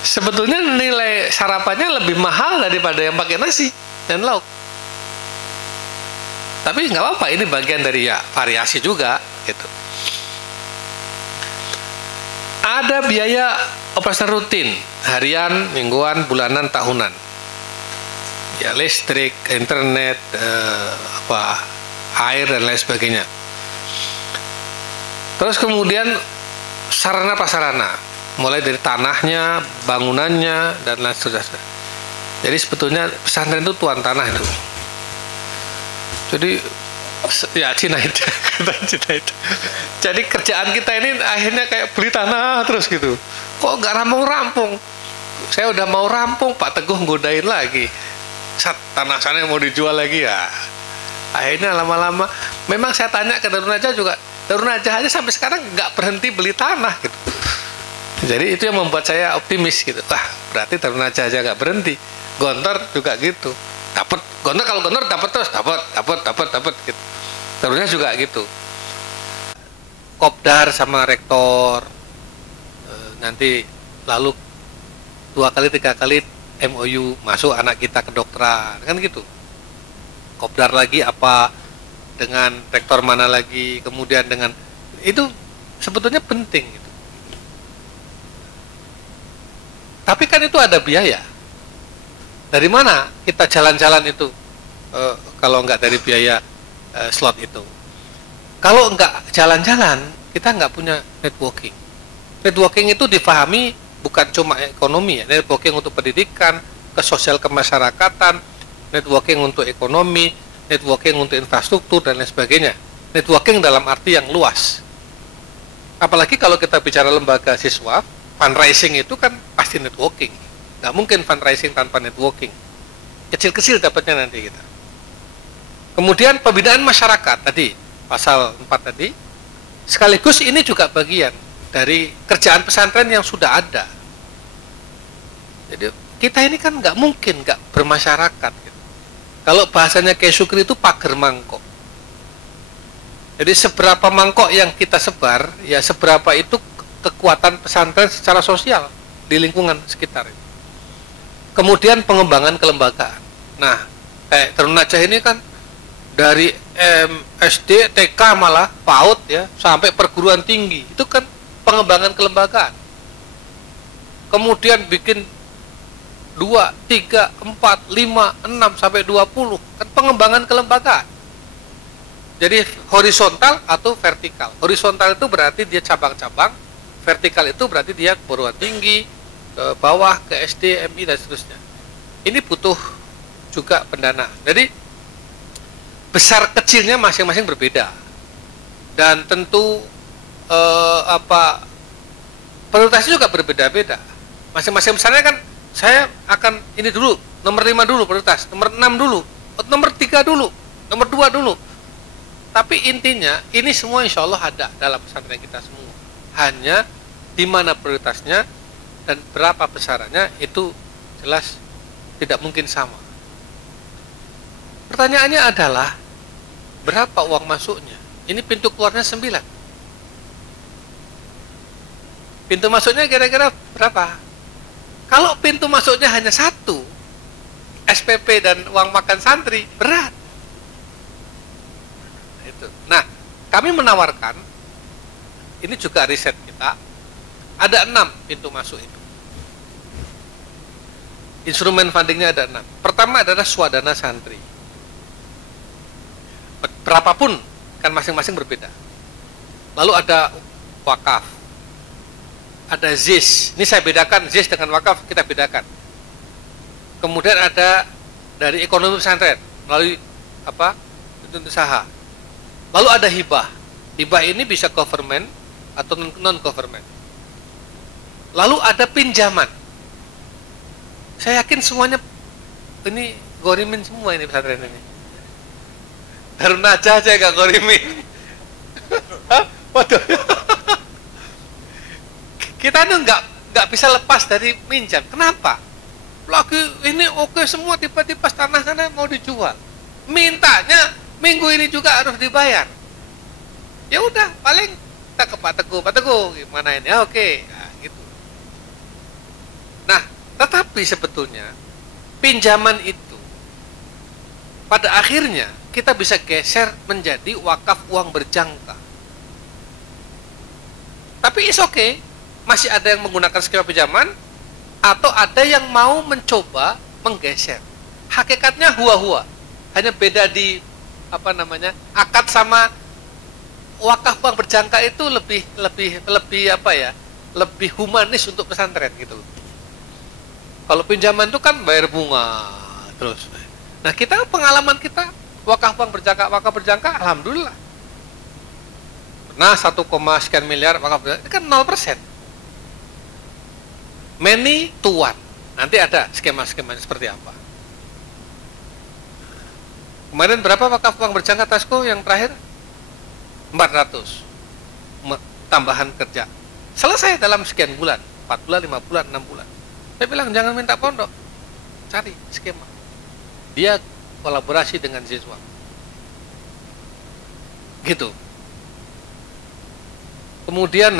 Sebetulnya nilai sarapannya lebih mahal daripada yang pakai nasi dan lauk. Tapi nggak apa-apa, ini bagian dari ya variasi juga gitu. Ada biaya operasional rutin, harian, mingguan, bulanan, tahunan. Ya listrik, internet, air dan lain sebagainya. Terus kemudian sarana prasarana, mulai dari tanahnya, bangunannya, dan lain sebagainya. Jadi sebetulnya pesantren itu tuan tanah itu. Jadi ya Cina itu. Jadi kerjaan kita ini akhirnya kayak beli tanah terus gitu. Kok nggak rampung-rampung? Saya udah mau rampung, Pak Teguh godain lagi. Tanah sana mau dijual lagi ya. Akhirnya lama-lama, memang saya tanya ke Darun Najah juga, Darun Najah aja sampai sekarang nggak berhenti beli tanah gitu. Jadi itu yang membuat saya optimis gitu. Wah, berarti Darun Najah aja nggak berhenti. Gontor juga gitu. Dapat Gontor, kalau Gontor dapat terus, dapat gitu. Darunnya juga gitu. Kopdar sama rektor, nanti lalu 2 kali 3 kali MOU masuk anak kita ke kedokteran, kan gitu. Kopdar lagi apa dengan rektor mana lagi, kemudian dengan itu sebetulnya penting gitu. Tapi kan itu ada biaya. Dari mana kita jalan-jalan itu kalau nggak dari biaya slot itu? Kalau nggak jalan-jalan, kita nggak punya networking. Networking itu difahami bukan cuma ekonomi ya, networking untuk pendidikan, ke sosial kemasyarakatan, networking untuk ekonomi, networking untuk infrastruktur dan lain sebagainya. Networking dalam arti yang luas. Apalagi kalau kita bicara lembaga siswa, fundraising itu kan pasti networking. Nggak mungkin fundraising tanpa networking. Kecil-kecil dapatnya nanti kita. Kemudian pembinaan masyarakat tadi, pasal 4 tadi, sekaligus ini juga bagian dari kerjaan pesantren yang sudah ada. Jadi kita ini kan nggak mungkin nggak bermasyarakat gitu. Kalau bahasanya Kiai Sukri itu pager mangkok. Jadi seberapa mangkok yang kita sebar, ya seberapa itu kekuatan pesantren secara sosial di lingkungan sekitar. Kemudian pengembangan kelembagaan. Nah, kayak Darun Najah ini kan dari SD, TK malah PAUD ya, sampai perguruan tinggi. Itu kan pengembangan kelembagaan. Kemudian bikin 2, 3, 4, 5, 6 sampai 20 kan pengembangan kelembagaan. Jadi horizontal atau vertikal. Horizontal itu berarti dia cabang-cabang, vertikal itu berarti dia perguruan tinggi, ke bawah, ke SD, MI dan seterusnya. Ini butuh juga pendanaan. Jadi besar kecilnya masing-masing berbeda, dan tentu prioritasnya juga berbeda-beda. Masing-masing besarnya kan saya akan ini dulu, nomor 5 dulu prioritas, nomor 6 dulu, nomor 3 dulu, nomor 2 dulu. Tapi intinya ini semua insya Allah ada dalam pesantren kita semua. Hanya di mana prioritasnya dan berapa besarannya itu jelas tidak mungkin sama. Pertanyaannya adalah berapa uang masuknya? Ini pintu keluarnya 9. Pintu masuknya kira-kira berapa? Kalau pintu masuknya hanya 1, SPP dan uang makan santri, berat. Itu. Nah, kami menawarkan, ini juga riset kita, ada 6 pintu masuk itu. Instrumen fundingnya ada 6. Pertama adalah swadana santri. Berapapun kan masing-masing berbeda. Lalu ada wakaf, ada ZIS. Ini saya bedakan, ZIS dengan wakaf kita bedakan. Kemudian ada dari ekonomi pesantren melalui usaha. Lalu ada hibah. Hibah ini bisa government atau non government. Lalu ada pinjaman. Saya yakin semuanya ini gorimin semua ini pesantren ini. Darun Najah aja gak gorimin. Waduh. Kita tuh nggak bisa lepas dari minjam. Kenapa? Lagi ini oke semua, tiba-tiba tanah sana mau dijual. Mintanya minggu ini juga harus dibayar. Ya udah, paling kita ke Pak Teguh gimana ini? Ya oke. Nah, gitu. Nah, tetapi sebetulnya pinjaman itu pada akhirnya kita bisa geser menjadi wakaf uang berjangka. Tapi is okay, masih ada yang menggunakan skema pinjaman atau ada yang mau mencoba menggeser. Hakikatnya hua-hua, hanya beda di akad sama wakaf uang berjangka itu lebih humanis untuk pesantren gitu. Kalau pinjaman itu kan bayar bunga terus. Nah, pengalaman kita wakaf uang berjangka alhamdulillah. Nah, 1, sekian miliar wakaf berjangka kan 0%. Many to one. Nanti ada skema-skemanya seperti apa. Kemarin berapa wakaf uang berjangka Tasko yang terakhir? 400. tambahan kerja. Selesai dalam sekian bulan, 4 bulan, 5 bulan, 6 bulan. Saya bilang jangan minta pondok, cari skema. Dia kolaborasi dengan siswa. Gitu. Kemudian,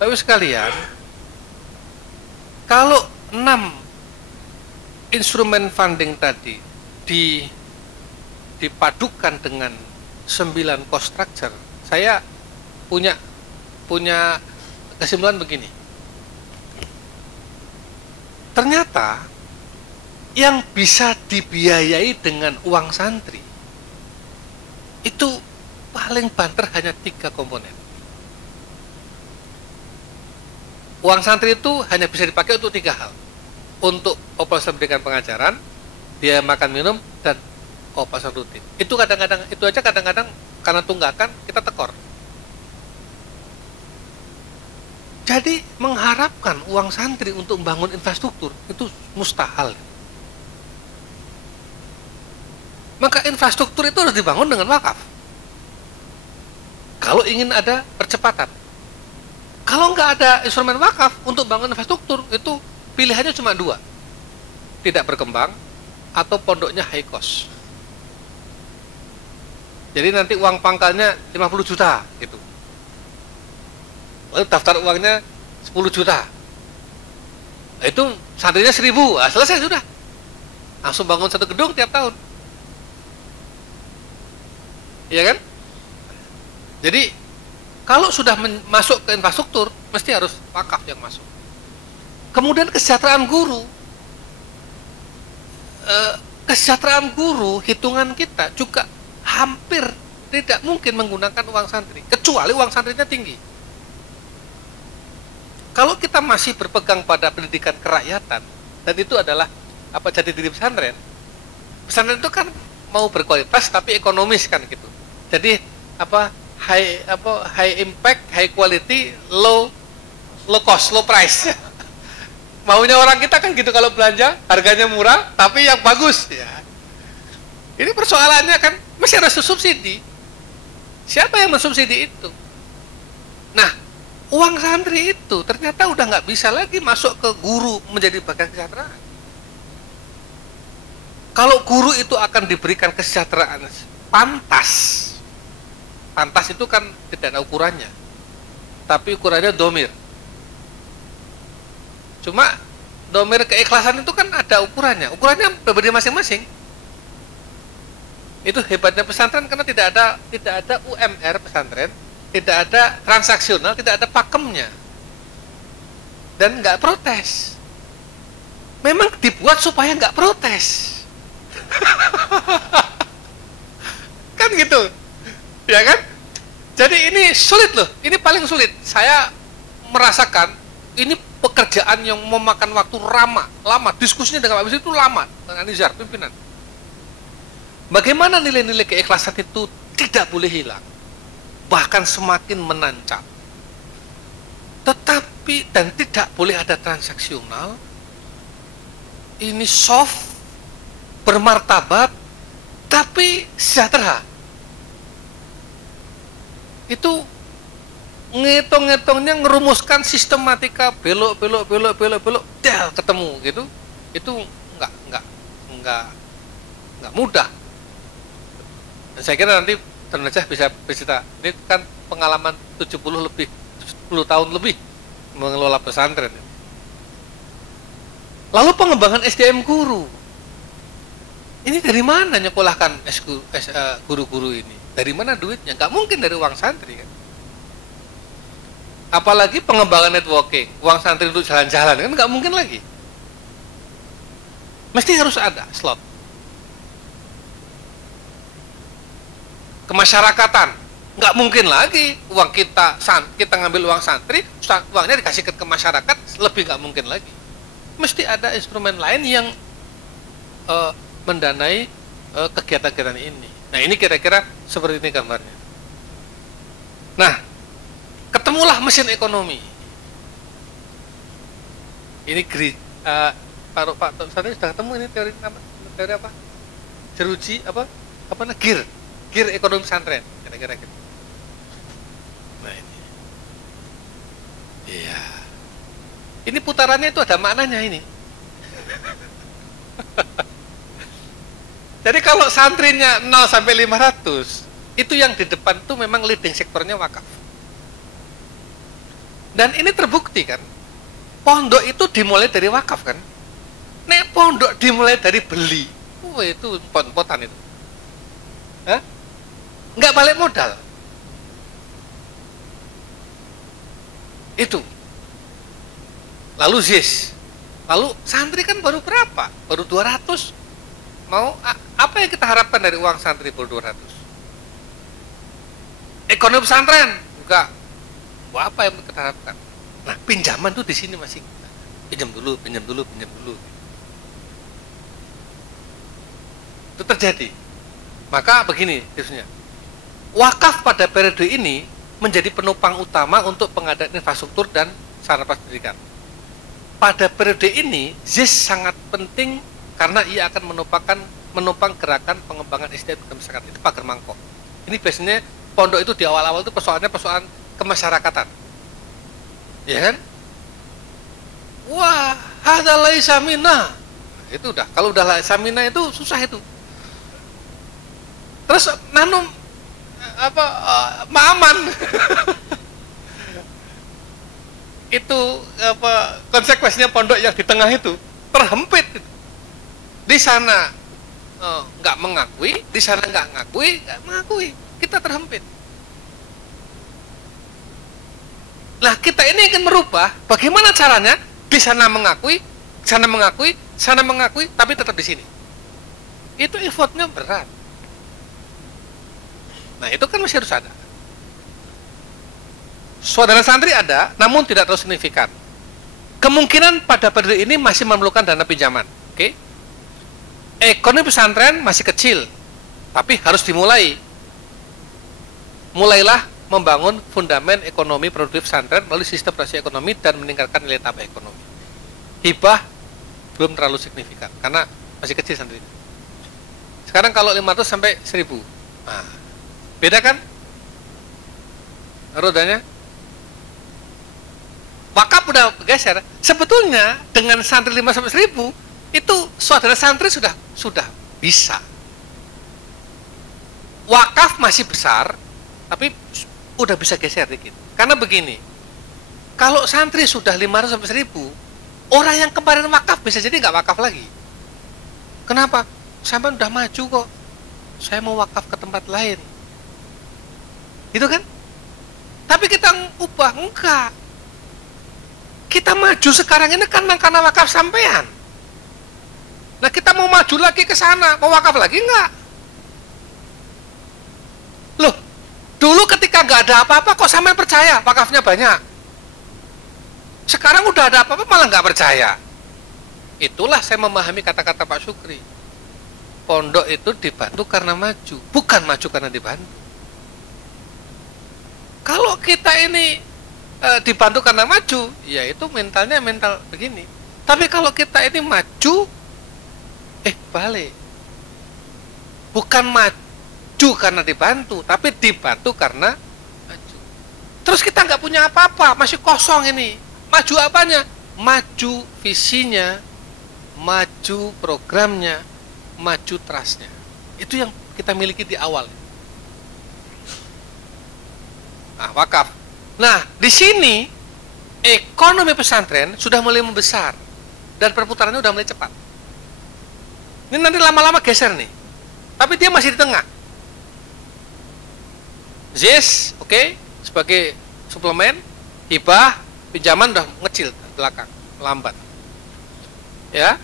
Bapak sekalian, kalau 6 instrumen funding tadi dipadukan dengan 9 cost structure, saya punya kesimpulan begini. Ternyata yang bisa dibiayai dengan uang santri itu paling banter hanya 3 komponen. Uang santri itu hanya bisa dipakai untuk 3 hal. Untuk operasional pendidikan pengajaran, biaya makan minum, dan operasional rutin. Itu aja kadang-kadang karena tunggakan kita tekor. Jadi mengharapkan uang santri untuk membangun infrastruktur itu mustahil. Maka infrastruktur itu harus dibangun dengan wakaf. Kalau ingin ada percepatan. Kalau nggak ada instrumen wakaf untuk bangun infrastruktur, itu pilihannya cuma 2. Tidak berkembang atau pondoknya high cost. Jadi nanti uang pangkalnya 50 juta gitu. Lalu daftar uangnya 10 juta. Nah, itu santrinya 1000, selesai sudah. Langsung bangun 1 gedung tiap tahun. Iya kan? Jadi kalau sudah masuk ke infrastruktur, mesti harus wakaf yang masuk. Kemudian kesejahteraan guru. Kesejahteraan guru, hitungan kita juga hampir tidak mungkin menggunakan uang santri, kecuali uang santrinya tinggi. Kalau kita masih berpegang pada pendidikan kerakyatan, dan itu adalah jati diri pesantren. Pesantren itu kan mau berkualitas tapi ekonomis kan gitu. Jadi high impact, high quality, low cost, low price. Maunya orang kita kan gitu, kalau belanja harganya murah tapi yang bagus ya. Ini persoalannya kan masih ada subsidi. Siapa yang mensubsidi itu? Nah, uang santri itu ternyata udah nggak bisa lagi masuk ke guru menjadi bagian kesejahteraan. Kalau guru itu akan diberikan kesejahteraan pantas itu kan tidak ada ukurannya, tapi ukurannya domir. Cuma domir keikhlasan itu kan ada ukurannya pribadi masing-masing. Itu hebatnya pesantren, karena tidak ada UMR pesantren, tidak ada transaksional, tidak ada pakemnya, dan nggak protes. Memang dibuat supaya nggak protes. Kan gitu, ya kan? Jadi ini sulit loh, ini paling sulit. Saya merasakan ini pekerjaan yang memakan waktu lama. Diskusinya dengan Pak Bisri itu lama, dengan Nizar, pimpinan. Bagaimana nilai-nilai keikhlasan itu tidak boleh hilang, bahkan semakin menancap. Tetapi, dan tidak boleh ada transaksional. Ini soft, bermartabat, tapi sejahtera. Itu ngitung-ngitungnya, ngerumuskan sistematika belok, ketemu gitu. Itu nggak mudah. Dan saya kira nanti Najah bisa bercerita. Ini kan pengalaman 10 tahun lebih mengelola pesantren. Lalu pengembangan SDM guru. Ini dari mana nyekolahkan guru-guru ini? Dari mana duitnya? Nggak mungkin dari uang santri kan? Apalagi pengembangan networking, uang santri untuk jalan-jalan kan nggak mungkin lagi. Mesti harus ada slot. Kemasyarakatan, nggak mungkin lagi uang kita ngambil uang santri, uangnya dikasih ke masyarakat, lebih nggak mungkin lagi. Mesti ada instrumen lain yang mendanai kegiatan-kegiatan ini. Nah, ini kira-kira seperti ini gambarnya. Nah, ketemulah mesin ekonomi. Ini Pak Tadi sudah ketemu ini teori apa? Jeruji gear ekonomi pesantren, kira-kira gitu. Nah ini. Iya. Ini putarannya itu ada maknanya ini. Jadi kalau santrinya 0 sampai 500, itu yang di depan itu memang leading sektornya wakaf. Dan ini terbukti kan. Pondok itu dimulai dari wakaf kan. Nek pondok dimulai dari beli, itu pot-potan itu. Hah? Nggak balik modal. Itu. Lalu ZIS. Lalu santri kan baru berapa? Baru 200. Mau apa yang kita harapkan dari uang santri baru 200? Ekonomi pesantren juga. Apa yang kita harapkan? Nah, pinjaman tuh di sini masih pinjam dulu. Itu terjadi. Maka begini tipsnya. Wakaf pada periode ini menjadi penopang utama untuk pengadaan infrastruktur dan sarana pendidikan. Pada periode ini, ZIS sangat penting karena ia akan menopang gerakan pengembangan SDM di masyarakat. Itu pagar mangkok. Ini biasanya pondok itu di awal-awal itu persoalan kemasyarakatan. Ya kan? Wah, hadza laisa minna. Itu udah. Kalau udah laisa minna itu susah itu. Terus nanum ma'aman. Itu konsekuensinya pondok yang di tengah itu terhempit. Di sana nggak mengakui, di sana nggak mengakui, kita terhempit. Nah, kita ini ingin merubah. Bagaimana caranya? Di sana mengakui, tapi tetap di sini. Itu effortnya berat. Nah, itu kan masih harus ada. Saudara santri ada, namun tidak terlalu signifikan. Kemungkinan pada periode ini masih memerlukan dana pinjaman. Oke? Ekonomi pesantren masih kecil, tapi harus dimulai. Mulailah membangun fundamen ekonomi produktif pesantren melalui sistem rasio ekonomi dan meningkatkan nilai tambah ekonomi. Hibah belum terlalu signifikan karena masih kecil santri. Sekarang kalau 500 sampai 1000. Nah, beda kan? Rodanya? Wakaf udah geser. Sebetulnya dengan santri 5 sampai 1000 itu saudara santri sudah bisa. Wakaf masih besar, tapi udah bisa geser dikit. Karena begini, kalau santri sudah 500 sampai 1000, orang yang kemarin wakaf bisa jadi nggak wakaf lagi. Kenapa? Sampai udah maju kok. Saya mau wakaf ke tempat lain. Gitu kan? Tapi kita ubah, enggak. Kita maju sekarang ini karena wakaf sampean. Nah, kita mau maju lagi ke sana, mau wakaf lagi enggak? Loh, dulu ketika nggak ada apa-apa kok sampean percaya wakafnya banyak. Sekarang udah ada apa-apa malah nggak percaya. Itulah saya memahami kata-kata Pak Sukri. Pondok itu dibantu karena maju, bukan maju karena dibantu. Kalau kita ini dibantu karena maju, ya itu mentalnya mental begini. Tapi kalau kita ini maju, balik. Bukan maju karena dibantu, tapi dibantu karena maju. Terus kita nggak punya apa-apa, masih kosong ini. Maju apanya? Maju visinya, maju programnya, maju trustnya. Itu yang kita miliki di awal. Nah, wakaf. Nah, di sini ekonomi pesantren sudah mulai membesar dan perputarannya sudah mulai cepat. Ini nanti lama-lama geser nih, tapi dia masih di tengah. ZIS, oke, sebagai suplemen, hibah, pinjaman udah ngecil belakang, lambat. Ya,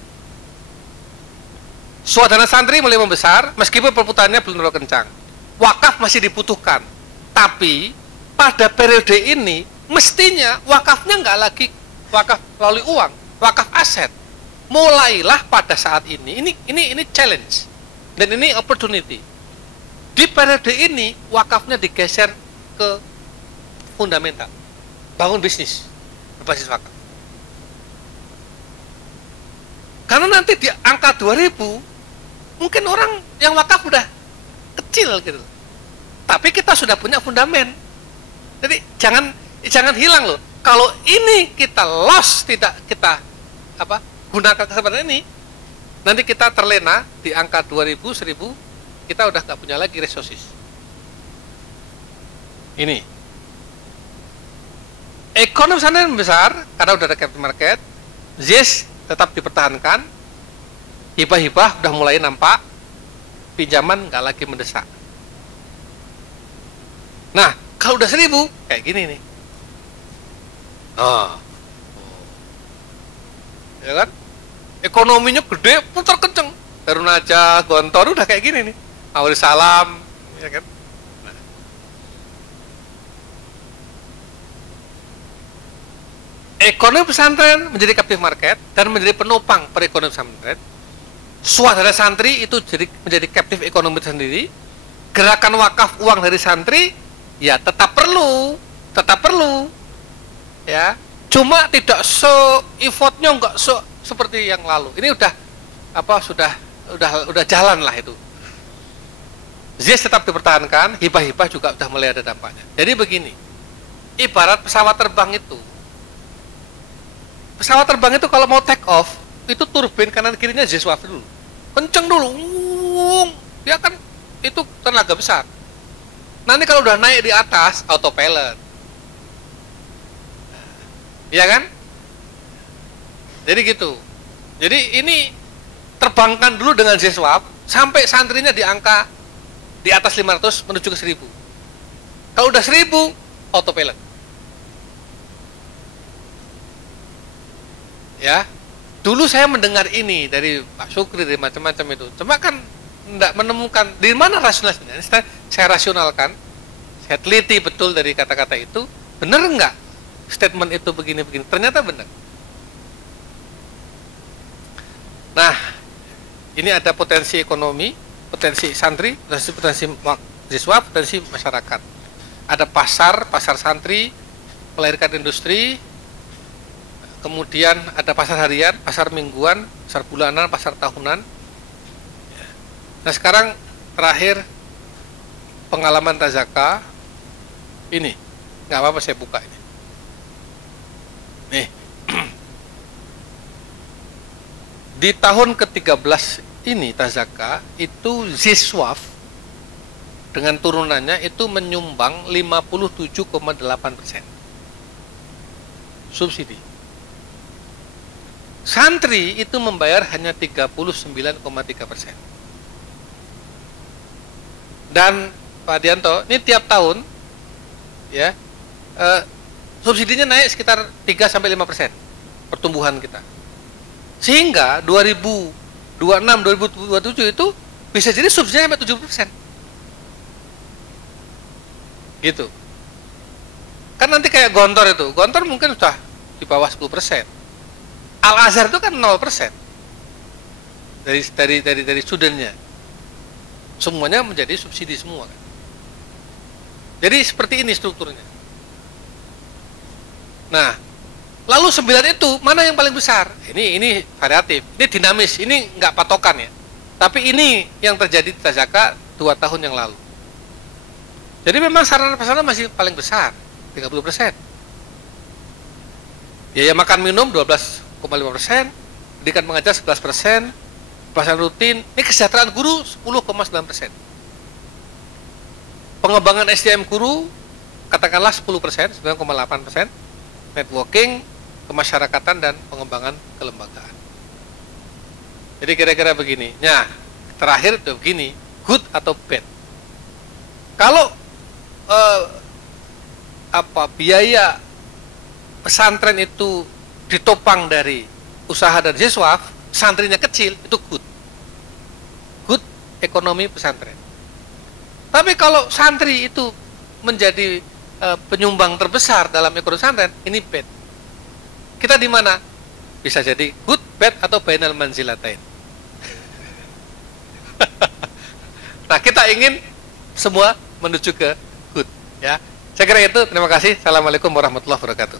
suasana santri mulai membesar, meskipun perputarannya belum terlalu kencang. Wakaf masih dibutuhkan, tapi pada periode ini mestinya wakafnya nggak lagi wakaf melalui uang, wakaf aset. Mulailah pada saat ini challenge dan ini opportunity. Di periode ini wakafnya digeser ke fundamental, bangun bisnis berbasis wakaf. Karena nanti di angka 2000 mungkin orang yang wakaf udah kecil gitu, tapi kita sudah punya fundament. Jadi jangan hilang loh. Kalau ini kita loss, tidak kita gunakan kesempatan ini, nanti kita terlena di angka 2000, 1000, kita udah nggak punya lagi resources. Ini ekonomi pesantren besar karena udah ada capital market, ZIS tetap dipertahankan, hibah-hibah udah mulai nampak, pinjaman nggak lagi mendesak. Nah, kalau udah 1000 kayak gini nih, ya kan, ekonominya gede, putar kenceng. Tarunaja, Gontor udah kayak gini nih, Awal Salam, ya kan. Nah. Ekonomi pesantren menjadi captive market dan menjadi penopang perekonomian pesantren. Swadaya santri itu menjadi captive ekonomi sendiri. Gerakan wakaf uang dari santri ya tetap perlu, ya. Cuma tidak effortnya nggak seperti yang lalu. Ini udah jalan lah itu. ZIS tetap dipertahankan, hibah-hibah juga sudah mulai ada dampaknya. Jadi begini, ibarat pesawat terbang itu. Pesawat terbang itu kalau mau take off, itu turbin kanan kirinya ZIS-WAF dulu. Kenceng dulu. Dia kan itu tenaga besar. Nanti kalau udah naik di atas, autopilot. Iya kan? Jadi gitu. Jadi ini terbangkan dulu dengan ZIS-WAF sampai santrinya di angka di atas 500 menuju ke 1000. Kalau udah 1000, autopilot. Ya. Dulu saya mendengar ini dari Pak Sukri, dari macam-macam itu. Cuma kan tidak menemukan di mana rasionalnya. Saya rasionalkan, saya teliti betul dari kata-kata itu, benar enggak statement itu begini-begini. Ternyata benar. Nah, ini ada potensi ekonomi, potensi santri, potensi siswa, potensi masyarakat. Ada pasar santri, melahirkan industri, kemudian ada pasar harian, pasar mingguan, pasar bulanan, pasar tahunan. Nah sekarang terakhir pengalaman Tazaka ini, nggak apa-apa saya buka ini. Nih, di tahun ke-13 ini Tazaka itu ZIS-WAF dengan turunannya itu menyumbang 57,8% subsidi. Santri itu membayar hanya 39,3%. Dan Pak Dianto, ini tiap tahun ya subsidinya naik sekitar 3-5% pertumbuhan kita. Sehingga 2026-2027 itu bisa jadi subsidinya sampai 7%. Gitu. Kan nanti kayak Gontor itu. Gontor mungkin sudah di bawah 10%. Al-Azhar itu kan 0% dari studentnya. Semuanya menjadi subsidi semua kan. Jadi seperti ini strukturnya. Nah, lalu 9 itu mana yang paling besar? Ini variatif, ini dinamis, ini nggak patokan ya. Tapi ini yang terjadi di Tazaka 2 tahun yang lalu. Jadi memang sarana prasarana masih paling besar, 30%. Biaya makan minum 12,5%, pendidikan mengajar 11%, pasar rutin, ini kesejahteraan guru 10,9%. Pengembangan SDM guru katakanlah 10%, 9,8%, networking, kemasyarakatan dan pengembangan kelembagaan. Jadi kira-kira begini. Nah, terakhir itu begini, good atau bad. Kalau biaya pesantren itu ditopang dari usaha dan ZIS-WAF, santrinya kecil, itu good. Good ekonomi pesantren. Tapi kalau santri itu menjadi penyumbang terbesar dalam ekonomi pesantren, ini bad. Kita di mana? Bisa jadi good, bad, atau bainal manzilatain. Nah, kita ingin semua menuju ke good, ya. Saya kira itu. Terima kasih. Assalamualaikum warahmatullahi wabarakatuh.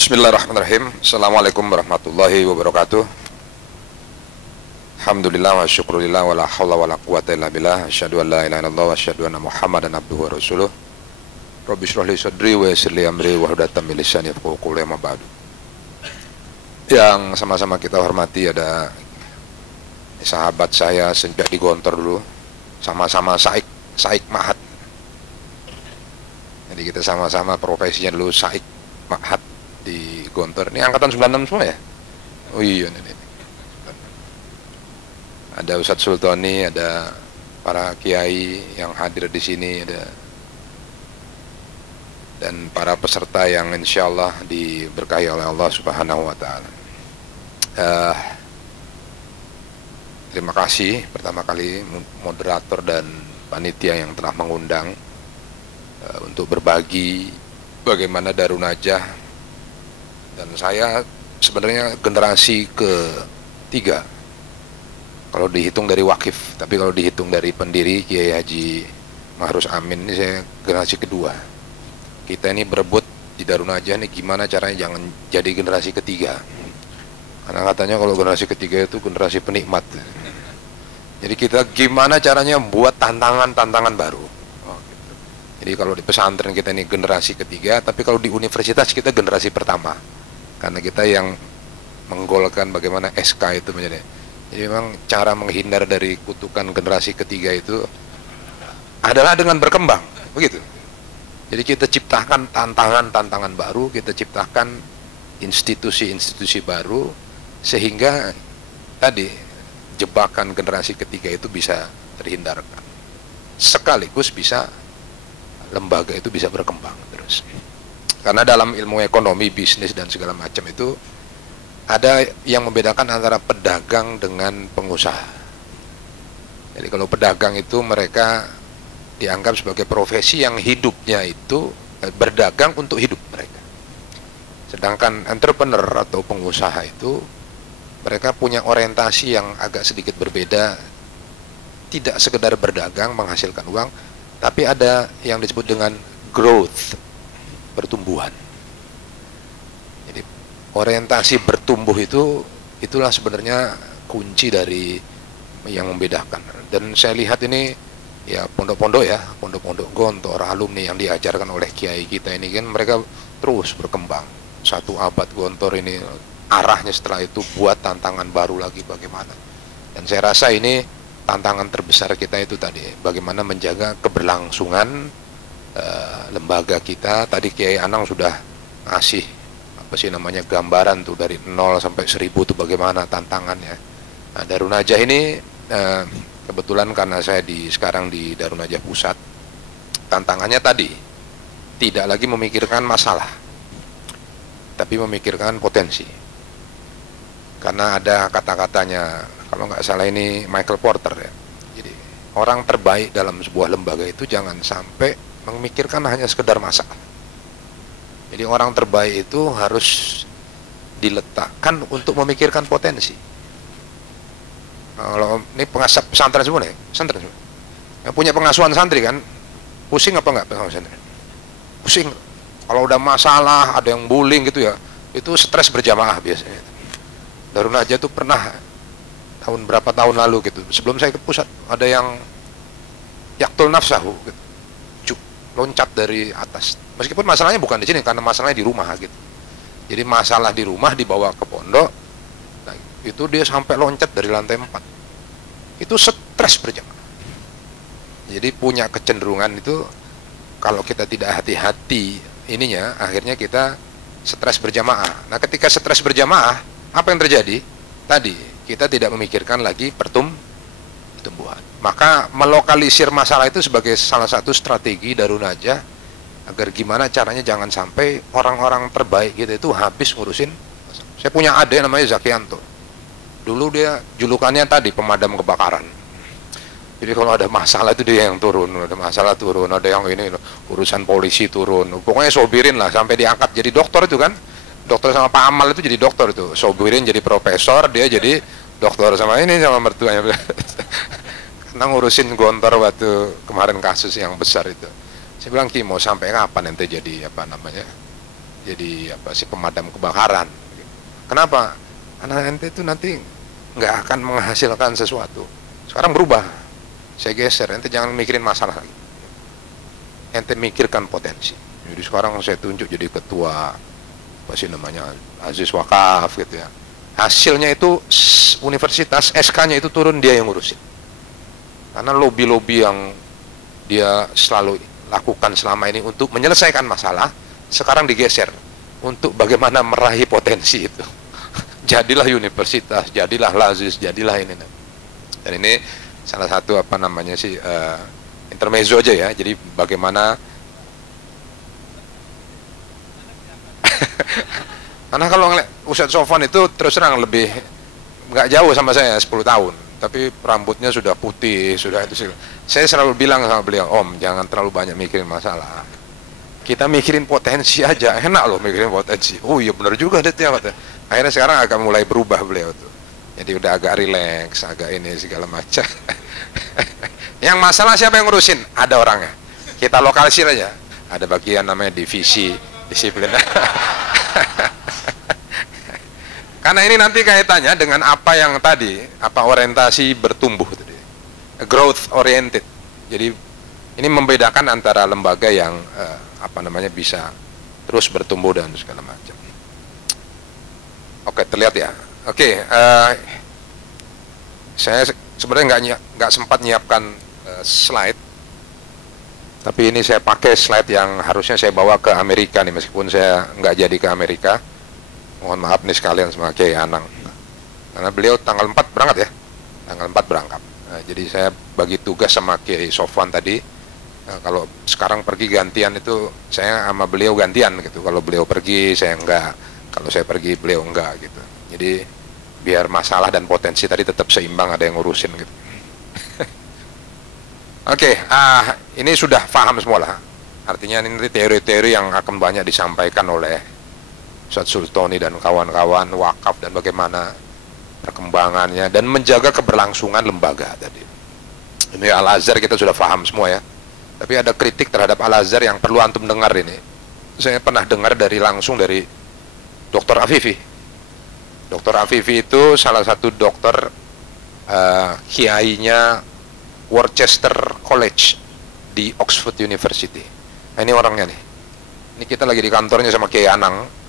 Bismillahirrahmanirrahim. Assalamualaikum warahmatullahi wabarakatuh. Alhamdulillah wa syukurillah wa la hawla wa la quwata illa billah. Asyhadu an la ilaha illallah wa asyhadu anna Muhammadan abduhu wa rasuluh. Rabbi shrah li sadri wa yassir li amri wahlul 'uqdatam min lisani yafqahu qawli, amma ba'du. Yang sama-sama kita hormati ada sahabat saya sejak di Gontor dulu, sama-sama Saik Ma'had. Jadi kita sama-sama profesinya dulu Saik Ma'had di Gontor. Ini angkatan 96 semua ya? Oh iya, ini. Ada Ustadz Sultani, ada para kiai yang hadir di sini, dan para peserta yang insya Allah diberkahi oleh Allah Subhanahu Wa Taala. Terima kasih pertama kali moderator dan panitia yang telah mengundang untuk berbagi bagaimana Darun Najah. Dan saya sebenarnya generasi ketiga kalau dihitung dari wakif, tapi kalau dihitung dari pendiri Kiai Haji Ma'ruf Amin, ini saya generasi kedua. Kita ini berebut di Darun Najah nih gimana caranya jangan jadi generasi ketiga, karena katanya kalau generasi ketiga itu generasi penikmat. Jadi kita gimana caranya buat tantangan baru. Gitu. Jadi kalau di pesantren kita ini generasi ketiga, tapi kalau di universitas kita generasi pertama, karena kita yang menggolkan bagaimana SK itu menjadi. Jadi memang cara menghindar dari kutukan generasi ketiga itu adalah dengan berkembang, begitu. Jadi kita ciptakan tantangan baru, kita ciptakan institusi baru, sehingga tadi jebakan generasi ketiga itu bisa terhindarkan. Sekaligus bisa lembaga itu bisa berkembang terus. Karena dalam ilmu ekonomi, bisnis dan segala macam itu ada yang membedakan antara pedagang dengan pengusaha. Jadi kalau pedagang itu mereka dianggap sebagai profesi yang hidupnya itu berdagang untuk hidup mereka. Sedangkan entrepreneur atau pengusaha itu mereka punya orientasi yang agak sedikit berbeda. Tidak sekedar berdagang menghasilkan uang, tapi ada yang disebut dengan growth, pertumbuhan. Jadi orientasi bertumbuh itulah sebenarnya kunci dari yang membedakan. Dan saya lihat ini ya pondok-pondok Gontor, alumni yang diajarkan oleh kiai kita ini kan mereka terus berkembang. 1 abad Gontor ini arahnya setelah itu buat tantangan baru lagi bagaimana. Dan saya rasa ini tantangan terbesar kita itu tadi bagaimana menjaga keberlangsungan lembaga kita. Tadi Kiai Anang sudah ngasih gambaran tuh dari 0 sampai 1000 tuh bagaimana tantangannya. Nah, Darun Najah ini kebetulan karena saya sekarang di Darun Najah Pusat, tantangannya tadi tidak lagi memikirkan masalah, tapi memikirkan potensi. Karena ada kata-katanya, kalau nggak salah ini Michael Porter ya. Jadi orang terbaik dalam sebuah lembaga itu jangan sampai memikirkan hanya sekedar masalah. Jadi orang terbaik itu harus diletakkan untuk memikirkan potensi. Kalau ini pengasuh pesantren semua nih, pesantren semua. Yang punya pengasuhan santri kan, pusing apa enggak pengasuhan santri? Pusing. Kalau udah masalah, ada yang bullying gitu ya, itu stres berjamaah biasanya. Darun Najah tuh pernah berapa tahun lalu gitu, sebelum saya ke pusat, ada yang yaktul nafsahu gitu. Loncat dari atas, meskipun masalahnya bukan di sini, karena masalahnya di rumah gitu. Jadi masalah di rumah dibawa ke pondok, nah, itu dia sampai loncat dari lantai 4. Itu stres berjamaah. Jadi punya kecenderungan itu kalau kita tidak hati-hati ininya, akhirnya kita stres berjamaah. Nah, ketika stres berjamaah, apa yang terjadi? Tadi kita tidak memikirkan lagi pertumbuhan. Maka melokalisir masalah itu sebagai salah satu strategi Darun Najah agar gimana caranya jangan sampai orang-orang terbaik gitu itu habis ngurusin. Saya punya adik namanya Zakianto. Dulu dia julukannya tadi pemadam kebakaran. Jadi kalau ada masalah itu dia yang turun, ada masalah turun, ada yang ini urusan polisi turun. Pokoknya sobirin lah sampai diangkat jadi dokter itu kan. Dokter sama Pak Amal itu jadi dokter itu. Sobirin jadi profesor, dia jadi dokter sama ini sama mertuanya. Karena ngurusin Gontor waktu kemarin kasus yang besar itu. Saya bilang, Ki, mau sampai kapan ente jadi jadi pemadam kebakaran? Kenapa? Karena ente itu nanti nggak akan menghasilkan sesuatu. Sekarang berubah, saya geser, ente jangan mikirin masalah lagi, ente mikirkan potensi. Jadi sekarang saya tunjuk jadi ketua apa sih namanya, Aziz Wakaf gitu ya. Hasilnya itu universitas, SK-nya itu turun, dia yang ngurusin. Karena lobby-lobby yang dia selalu lakukan selama ini untuk menyelesaikan masalah, sekarang digeser untuk bagaimana meraih potensi itu. Jadilah universitas, jadilah lazis, jadilah ini. Dan ini salah satu apa namanya sih, intermezzo aja ya. Jadi bagaimana karena kalau ngeliat Ustadz Sofwan itu terus terang lebih nggak jauh sama saya 10 tahun, tapi rambutnya sudah putih, sudah itu sih. Saya selalu bilang sama beliau, Om, jangan terlalu banyak mikirin masalah, kita mikirin potensi aja, enak loh mikirin potensi. Oh iya benar juga deh ya. Akhirnya sekarang agak mulai berubah beliau tuh, jadi udah agak rileks, agak ini segala macam. Yang masalah siapa yang ngurusin? Ada orangnya, kita lokalisir aja. Ada bagian namanya divisi disiplin. Karena ini nanti kaitannya dengan apa yang tadi, apa orientasi bertumbuh tadi, growth oriented. Jadi ini membedakan antara lembaga yang apa namanya bisa terus bertumbuh dan segala macam. Oke, terlihat ya. Oke, saya sebenarnya nggak sempat nyiapkan slide, tapi ini saya pakai slide yang harusnya saya bawa ke Amerika nih, meskipun saya nggak jadi ke Amerika. Mohon maaf nih sekalian sama Kiai Anang, karena beliau tanggal 4 berangkat ya, tanggal 4 berangkat. Nah, jadi saya bagi tugas sama Kiai Sofwan tadi, kalau sekarang pergi gantian itu saya sama beliau gantian gitu. Kalau beliau pergi saya enggak, kalau saya pergi beliau enggak gitu. Jadi biar masalah dan potensi tadi tetap seimbang, ada yang ngurusin gitu. Oke, ini sudah paham semua lah. Artinya ini teori-teori yang akan banyak disampaikan oleh Ustadz Sultoni dan kawan-kawan wakaf, dan bagaimana perkembangannya dan menjaga keberlangsungan lembaga tadi. Ini Al-Azhar kita sudah paham semua ya. Tapi ada kritik terhadap Al-Azhar yang perlu antum dengar ini. Saya pernah dengar langsung dari Dr. Afifi. Dr. Afifi itu salah satu dokter kiainya Worcester College di Oxford University. Nah, ini orangnya nih. Ini kita lagi di kantornya sama Kiai Anang.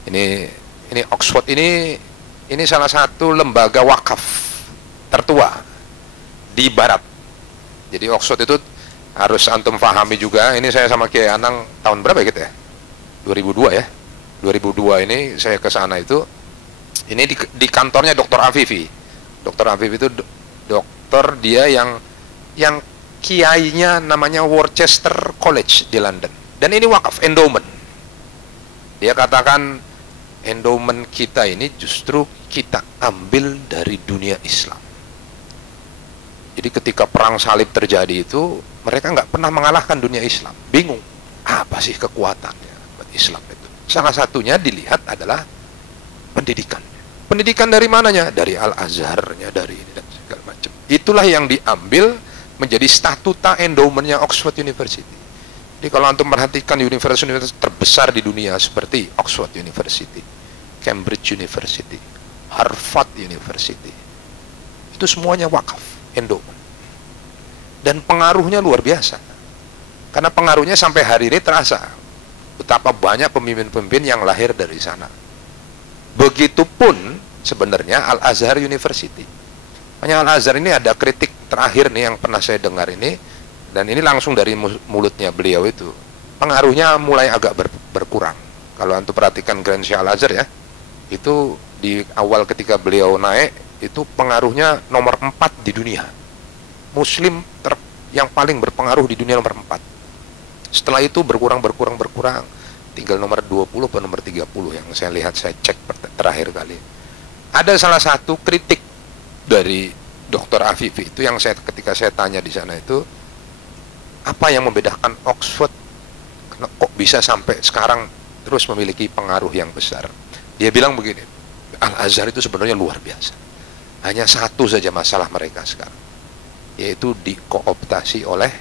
Ini Oxford ini salah satu lembaga wakaf tertua di Barat. Jadi Oxford itu harus antum pahami juga. Ini saya sama Kiai Anang tahun berapa gitu ya? 2002 ya. 2002 ini saya ke sana itu. Ini di kantornya Dr. Afifi. Dr. Afifi itu dokter dia yang kiainya namanya Worcester College di London. Dan ini wakaf, endowment. Dia katakan endowment kita ini justru kita ambil dari dunia Islam. Jadi ketika perang salib terjadi itu, mereka nggak pernah mengalahkan dunia Islam. Bingung, apa sih kekuatannya buat Islam itu? Salah satunya dilihat adalah pendidikan. Pendidikan dari mananya? Dari Al-Azharnya, dari ini dan segala macam. Itulah yang diambil menjadi statuta endowmentnya Oxford University. Jadi kalau antum perhatikan universitas terbesar di dunia seperti Oxford University, Cambridge University, Harvard University, itu semuanya wakaf, endowment. Dan pengaruhnya luar biasa. Karena pengaruhnya sampai hari ini terasa. Betapa banyak pemimpin-pemimpin yang lahir dari sana. Begitupun sebenarnya Al-Azhar University. Hanya Al-Azhar ini ada kritik terakhir nih yang pernah saya dengar ini, dan ini langsung dari mulutnya beliau itu. Pengaruhnya mulai agak berkurang. Kalau antum perhatikan Grand Syekh Al-Azhar ya, itu di awal ketika beliau naik, itu pengaruhnya nomor 4 di dunia. Muslim yang paling berpengaruh di dunia nomor 4. Setelah itu berkurang, tinggal nomor 20 atau nomor 30 yang saya lihat, saya cek terakhir kali. Ada salah satu kritik dari Dr. Afifi itu yang ketika saya tanya di sana itu, apa yang membedakan Oxford kok bisa sampai sekarang terus memiliki pengaruh yang besar? Dia bilang begini, Al-Azhar itu sebenarnya luar biasa. Hanya satu saja masalah mereka sekarang, yaitu dikooptasi oleh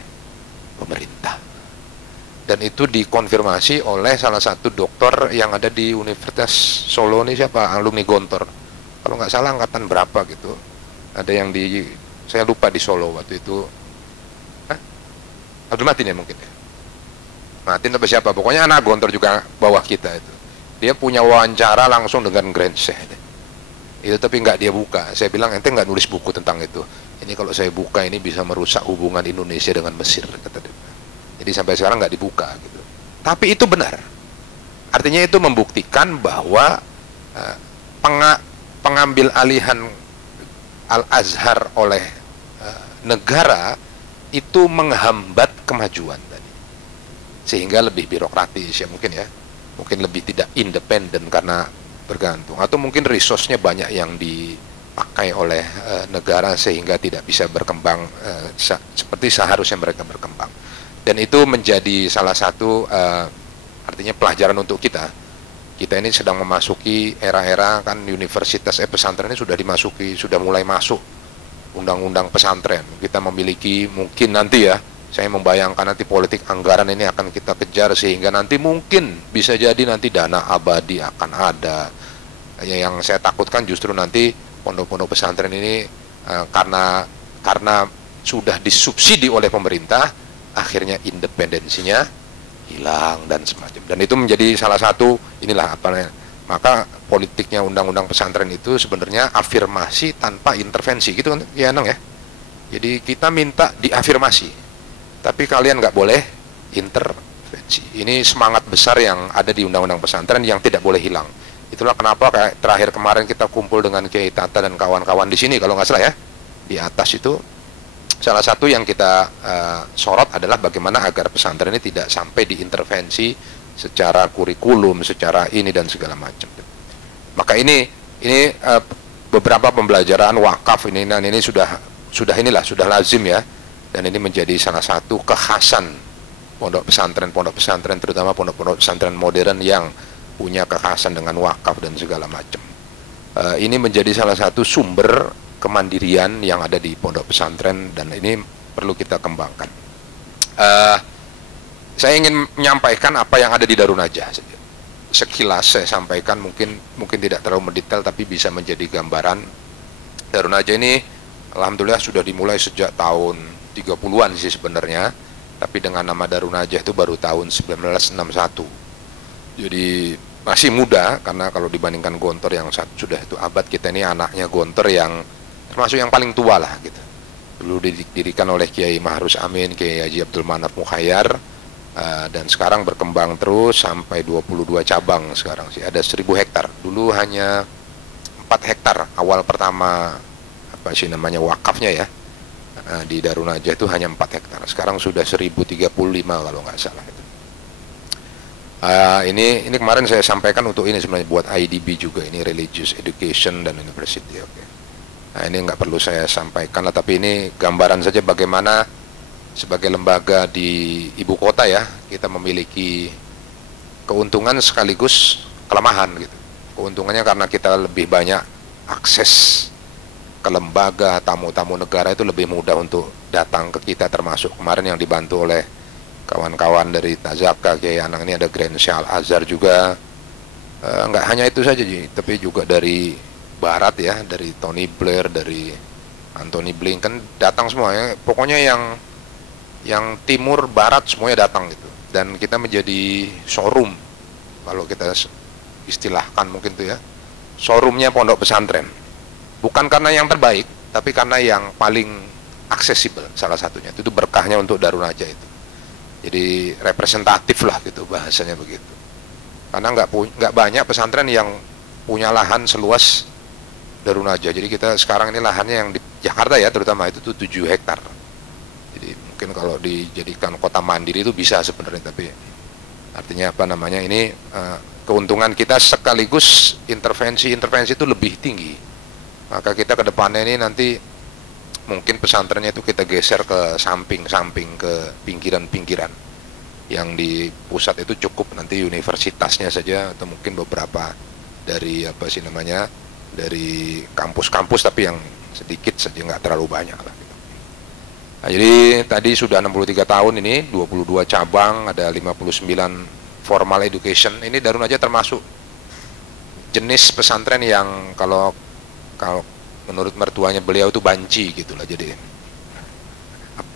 pemerintah. Dan itu dikonfirmasi oleh salah satu dokter yang ada di Universitas Solo ini, siapa? Alumni Gontor. kalau nggak salah angkatan berapa gitu, ada yang saya lupa di Solo waktu itu, Abdul Matin ya mungkin ya, Matin atau siapa, pokoknya anak Gontor juga bawah kita itu, dia punya wawancara langsung dengan Grand Sheikh itu, tapi nggak dia buka. Saya bilang, ente nggak nulis buku tentang itu, ini kalau saya buka ini bisa merusak hubungan Indonesia dengan Mesir, kata dia. Jadi sampai sekarang nggak dibuka gitu. Tapi itu benar, artinya itu membuktikan bahwa pengambil alihan Al-Azhar oleh negara itu menghambat kemajuan tadi, sehingga lebih birokratis ya mungkin lebih tidak independen karena bergantung, atau mungkin resource-nya banyak yang dipakai oleh negara sehingga tidak bisa berkembang seperti seharusnya mereka berkembang. Dan itu menjadi salah satu artinya pelajaran untuk kita ini sedang memasuki era-era kan universitas pesantren ini sudah mulai masuk undang-undang pesantren. Kita memiliki mungkin nanti ya, saya membayangkan nanti politik anggaran ini akan kita kejar sehingga nanti mungkin bisa jadi nanti dana abadi akan ada. Yang saya takutkan justru nanti pondok-pondok pesantren ini karena sudah disubsidi oleh pemerintah, akhirnya independensinya hilang dan semacam. Dan itu menjadi salah satu maka politiknya undang-undang pesantren itu sebenarnya afirmasi tanpa intervensi gitu kan ya Nang ya. Jadi kita minta diafirmasi, tapi kalian nggak boleh intervensi. Ini semangat besar yang ada di undang-undang pesantren yang tidak boleh hilang. Itulah kenapa kayak terakhir kemarin kita kumpul dengan Kiai Tata dan kawan-kawan di sini kalau nggak salah ya, di atas itu salah satu yang kita sorot adalah bagaimana agar pesantren ini tidak sampai diintervensi secara kurikulum, secara ini dan segala macam. Maka ini beberapa pembelajaran wakaf ini, dan ini sudah lazim ya, dan ini menjadi salah satu kekhasan pondok pesantren terutama pondok pesantren modern yang punya kekhasan dengan wakaf dan segala macam. Ini menjadi salah satu sumber kemandirian yang ada di pondok pesantren, dan ini perlu kita kembangkan. Saya ingin menyampaikan apa yang ada di Darun Najah saja. Sekilas saya sampaikan, mungkin tidak terlalu mendetail, tapi bisa menjadi gambaran. Darun Najah ini alhamdulillah sudah dimulai sejak tahun 30-an sih sebenarnya, tapi dengan nama Darun Najah itu baru tahun 1961. Jadi masih muda, karena kalau dibandingkan Gontor yang sudah itu abad, kita ini anaknya Gontor yang termasuk yang paling tua lah gitu. Dulu didirikan oleh Kiai Mahrus Amin, Kiai Haji Abdul Manaf Mukhayyar, dan sekarang berkembang terus sampai 22 cabang sekarang sih, ada 1000 hektar. Dulu hanya 4 hektar awal pertama wakafnya ya, di Darun Najah itu hanya 4 hektar. Sekarang sudah 1035 kalau nggak salah itu. Ini kemarin saya sampaikan untuk ini sebenarnya buat IDB juga, ini Religious Education dan University. Oke. Nah, ini nggak perlu saya sampaikan lah, tapi ini gambaran saja bagaimana sebagai lembaga di ibu kota ya, kita memiliki keuntungan sekaligus kelemahan gitu. Keuntungannya karena kita lebih banyak akses ke lembaga, tamu-tamu negara itu lebih mudah untuk datang ke kita, termasuk kemarin yang dibantu oleh kawan-kawan dari Tazaka, Kiai Anang ini ada Grand Sheikh Al-Azhar juga. Nggak hanya itu saja, tapi juga dari barat ya, dari Tony Blair, dari Anthony Blinken datang semua ya. Pokoknya yang timur barat semuanya datang gitu. Dan kita menjadi showroom, kalau kita istilahkan mungkin itu ya, showroomnya pondok pesantren. Bukan karena yang terbaik, tapi karena yang paling aksesibel salah satunya. Itu berkahnya untuk Darun Najah itu. Jadi representatif lah gitu bahasanya begitu. Karena nggak banyak pesantren yang punya lahan seluas Darun Najah. Jadi kita sekarang ini lahannya yang di Jakarta ya terutama itu tuh 7 hektar. Jadi mungkin kalau dijadikan kota mandiri itu bisa sebenarnya, tapi artinya ini keuntungan kita sekaligus intervensi itu lebih tinggi. Maka kita ke depannya ini nanti mungkin pesantrennya itu kita geser ke samping-samping, ke pinggiran-pinggiran. Yang di pusat itu cukup nanti universitasnya saja, atau mungkin beberapa dari dari kampus-kampus, tapi yang sedikit saja, nggak terlalu banyak lah gitu. Nah, jadi tadi sudah 63 tahun ini, 22 cabang, ada 59 formal education. Ini Darun Najah termasuk jenis pesantren yang kalau kalau menurut mertuanya beliau tuh banci gitulah. Jadi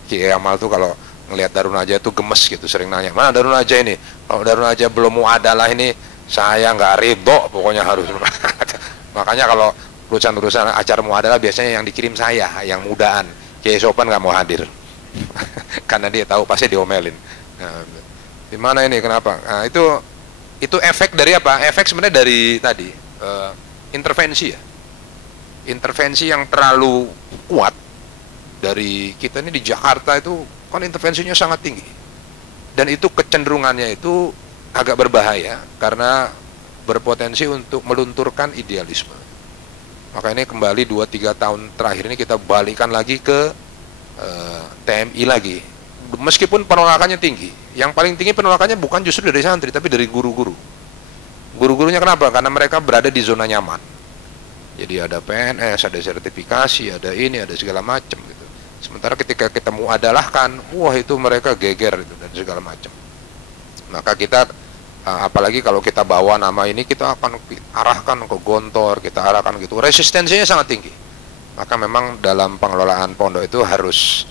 Kiai Amal tuh kalau ngelihat Darun Najah itu gemes gitu, sering nanya, mana Darun Najah ini? Kalau Darun Najah belum muadalah ini saya nggak ridho, pokoknya harus. Makanya kalau urusan-urusan acara muadalah biasanya yang dikirim saya, yang mudaan. Kiai Sopan nggak mau hadir karena dia tahu pasti diomelin. Nah, di mana ini kenapa? Nah, itu efek dari apa? Efek sebenarnya dari tadi intervensi ya. Intervensi yang terlalu kuat dari kita ini di Jakarta itu kan intervensinya sangat tinggi. Dan itu kecenderungannya itu agak berbahaya karena berpotensi untuk melunturkan idealisme. Maka ini kembali 2-3 tahun terakhir ini kita balikan lagi ke TMI lagi. Meskipun penolakannya tinggi, yang paling tinggi penolakannya bukan justru dari santri, tapi dari guru-guru. Guru-gurunya kenapa? Karena mereka berada di zona nyaman. Jadi ada PNS, ada sertifikasi, ada ini, ada segala macam gitu. Sementara ketika kita muadalahkan, wah itu mereka geger itu dan segala macam. Maka kita apalagi kalau kita bawa nama ini, kita akan arahkan ke Gontor, kita arahkan gitu. Resistensinya sangat tinggi. Maka memang dalam pengelolaan pondok itu harus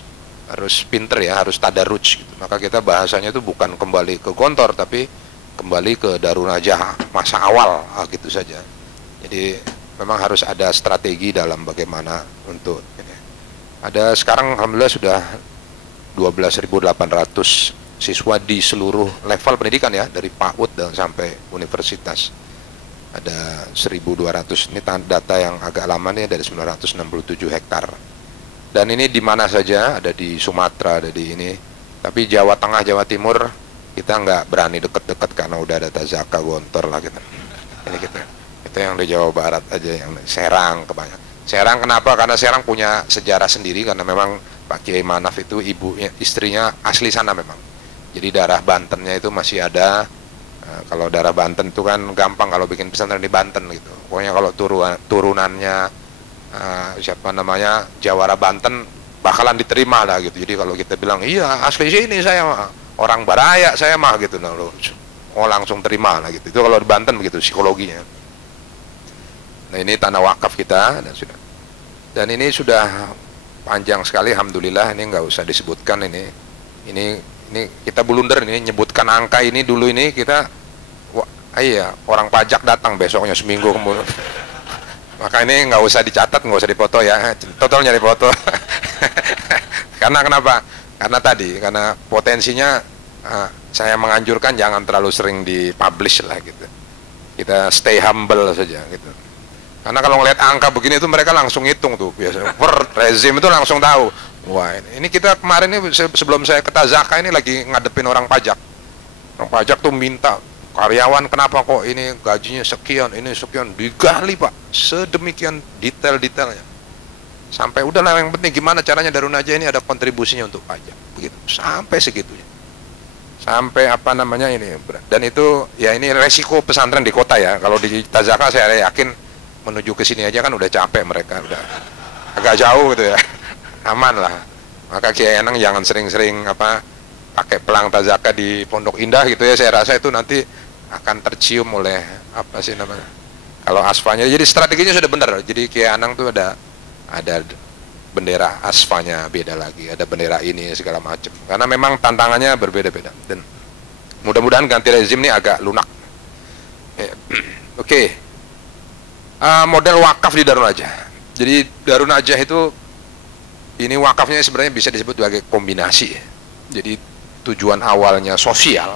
pinter ya, harus tadarruj gitu. Maka kita bahasanya itu bukan kembali ke Gontor, tapi kembali ke Darun Najah masa awal gitu saja. Jadi memang harus ada strategi dalam bagaimana untuk ini. Ada sekarang alhamdulillah sudah 12.800 siswa di seluruh level pendidikan ya, dari PAUD dan sampai universitas. Ada 1.200, ini data yang agak lama nih, dari 967 hektar. Dan ini di mana saja, ada di Sumatera, ada di ini. Tapi Jawa Tengah, Jawa Timur, kita nggak berani deket-deket karena udah ada Tazaka, Gontor lah gitu. Ini kita yang di Jawa Barat aja, yang Serang kebanyakan. Serang kenapa? Karena Serang punya sejarah sendiri, karena memang Pak Kiai Manaf itu istrinya asli sana memang. Jadi darah Bantennya itu masih ada. Kalau darah Banten itu kan gampang kalau bikin pesantren di Banten gitu. Pokoknya kalau turunannya siapa namanya Jawara Banten bakalan diterima lah gitu. Jadi kalau kita bilang iya asli sini saya mah, orang Baraya saya mah gitu, nah, langsung terima lah gitu. Itu kalau di Banten begitu psikologinya. Nah ini tanah wakaf kita dan sudah. Dan ini sudah panjang sekali, alhamdulillah. Ini nggak usah disebutkan ini kita blunder ini nyebutkan angka ini dulu, ini kita iya orang pajak datang besoknya seminggu kemudian. Maka ini nggak usah dicatat, nggak usah dipoto ya, total nyari foto. Karena kenapa? Karena potensinya saya menganjurkan jangan terlalu sering dipublish lah gitu. Kita stay humble saja gitu. Karena kalau ngelihat angka begini itu mereka langsung hitung tuh biasa. Rezim itu langsung tahu. Wah ini kita kemarin ini sebelum saya ke Tazaka ini lagi ngadepin orang pajak. Orang pajak tuh minta karyawan kenapa kok ini gajinya sekian, ini sekian, digali Pak sedemikian detail-detailnya. Sampai udahlah yang penting gimana caranya Darun Najah ini ada kontribusinya untuk pajak. Begitu sampai segitunya. Sampai apa namanya ini. Dan itu ya ini resiko pesantren di kota ya. Kalau di Tazaka saya yakin menuju ke sini aja kan udah capek mereka, udah agak jauh gitu ya. Aman lah. Maka Kiai Enang jangan sering-sering pakai pelang Tazaka di Pondok Indah gitu ya. Saya rasa itu nanti akan tercium oleh apa sih namanya, kalau asfanya. Jadi strateginya sudah benar. Jadi Kiai Enang tuh ada bendera asfanya beda lagi, ada bendera ini segala macam. Karena memang tantangannya berbeda-beda. Dan mudah-mudahan ganti rezim ini agak lunak. Oke. Model wakaf di Darun Najah. Jadi Darun Najah itu ini wakafnya sebenarnya bisa disebut sebagai kombinasi. Jadi tujuan awalnya sosial,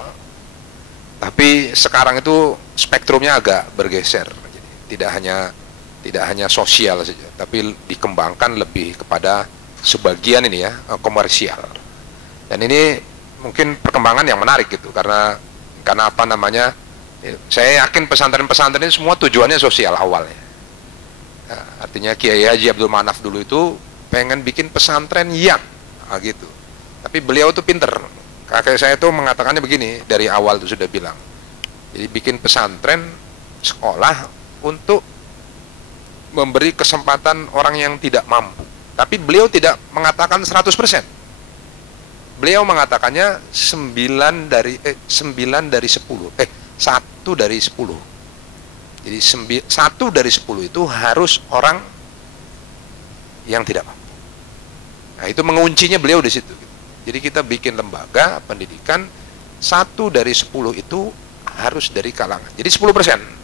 tapi sekarang itu spektrumnya agak bergeser. Jadi tidak hanya sosial saja, tapi dikembangkan lebih kepada sebagian ini ya komersial. Dan ini mungkin perkembangan yang menarik gitu, karena apa namanya? Saya yakin pesantren-pesantren ini semua tujuannya sosial awalnya. Nah, artinya Kiai Haji Abdul Manaf dulu itu pengen bikin pesantren yang gitu. Tapi beliau tuh pinter. Kakek saya tuh mengatakannya begini, dari awal tuh sudah bilang. Jadi bikin pesantren sekolah untuk memberi kesempatan orang yang tidak mampu. Tapi beliau tidak mengatakan 100%. Beliau mengatakannya 1 dari 10. Jadi 1 dari 10 itu harus orang yang tidak mampu. Nah, itu menguncinya beliau di situ. Jadi kita bikin lembaga pendidikan 1 dari 10 itu harus dari kalangan. Jadi 10%.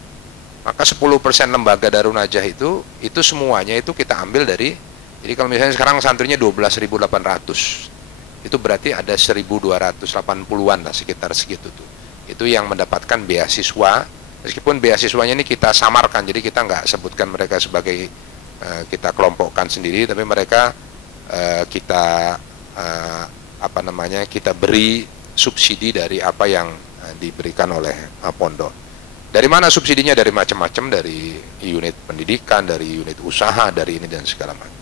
Maka 10% lembaga Darun Najah itu semuanya itu kita ambil dari, jadi kalau misalnya sekarang santrinya 12.800, itu berarti ada 1.280-an lah, sekitar segitu tuh. Itu yang mendapatkan beasiswa, meskipun beasiswanya ini kita samarkan, jadi kita nggak sebutkan mereka sebagai kita kelompokkan sendiri, tapi mereka kita kita beri subsidi dari apa yang diberikan oleh pondok. Dari mana subsidinya? Dari macam-macam, dari unit pendidikan, dari unit usaha, dari ini dan segala macam.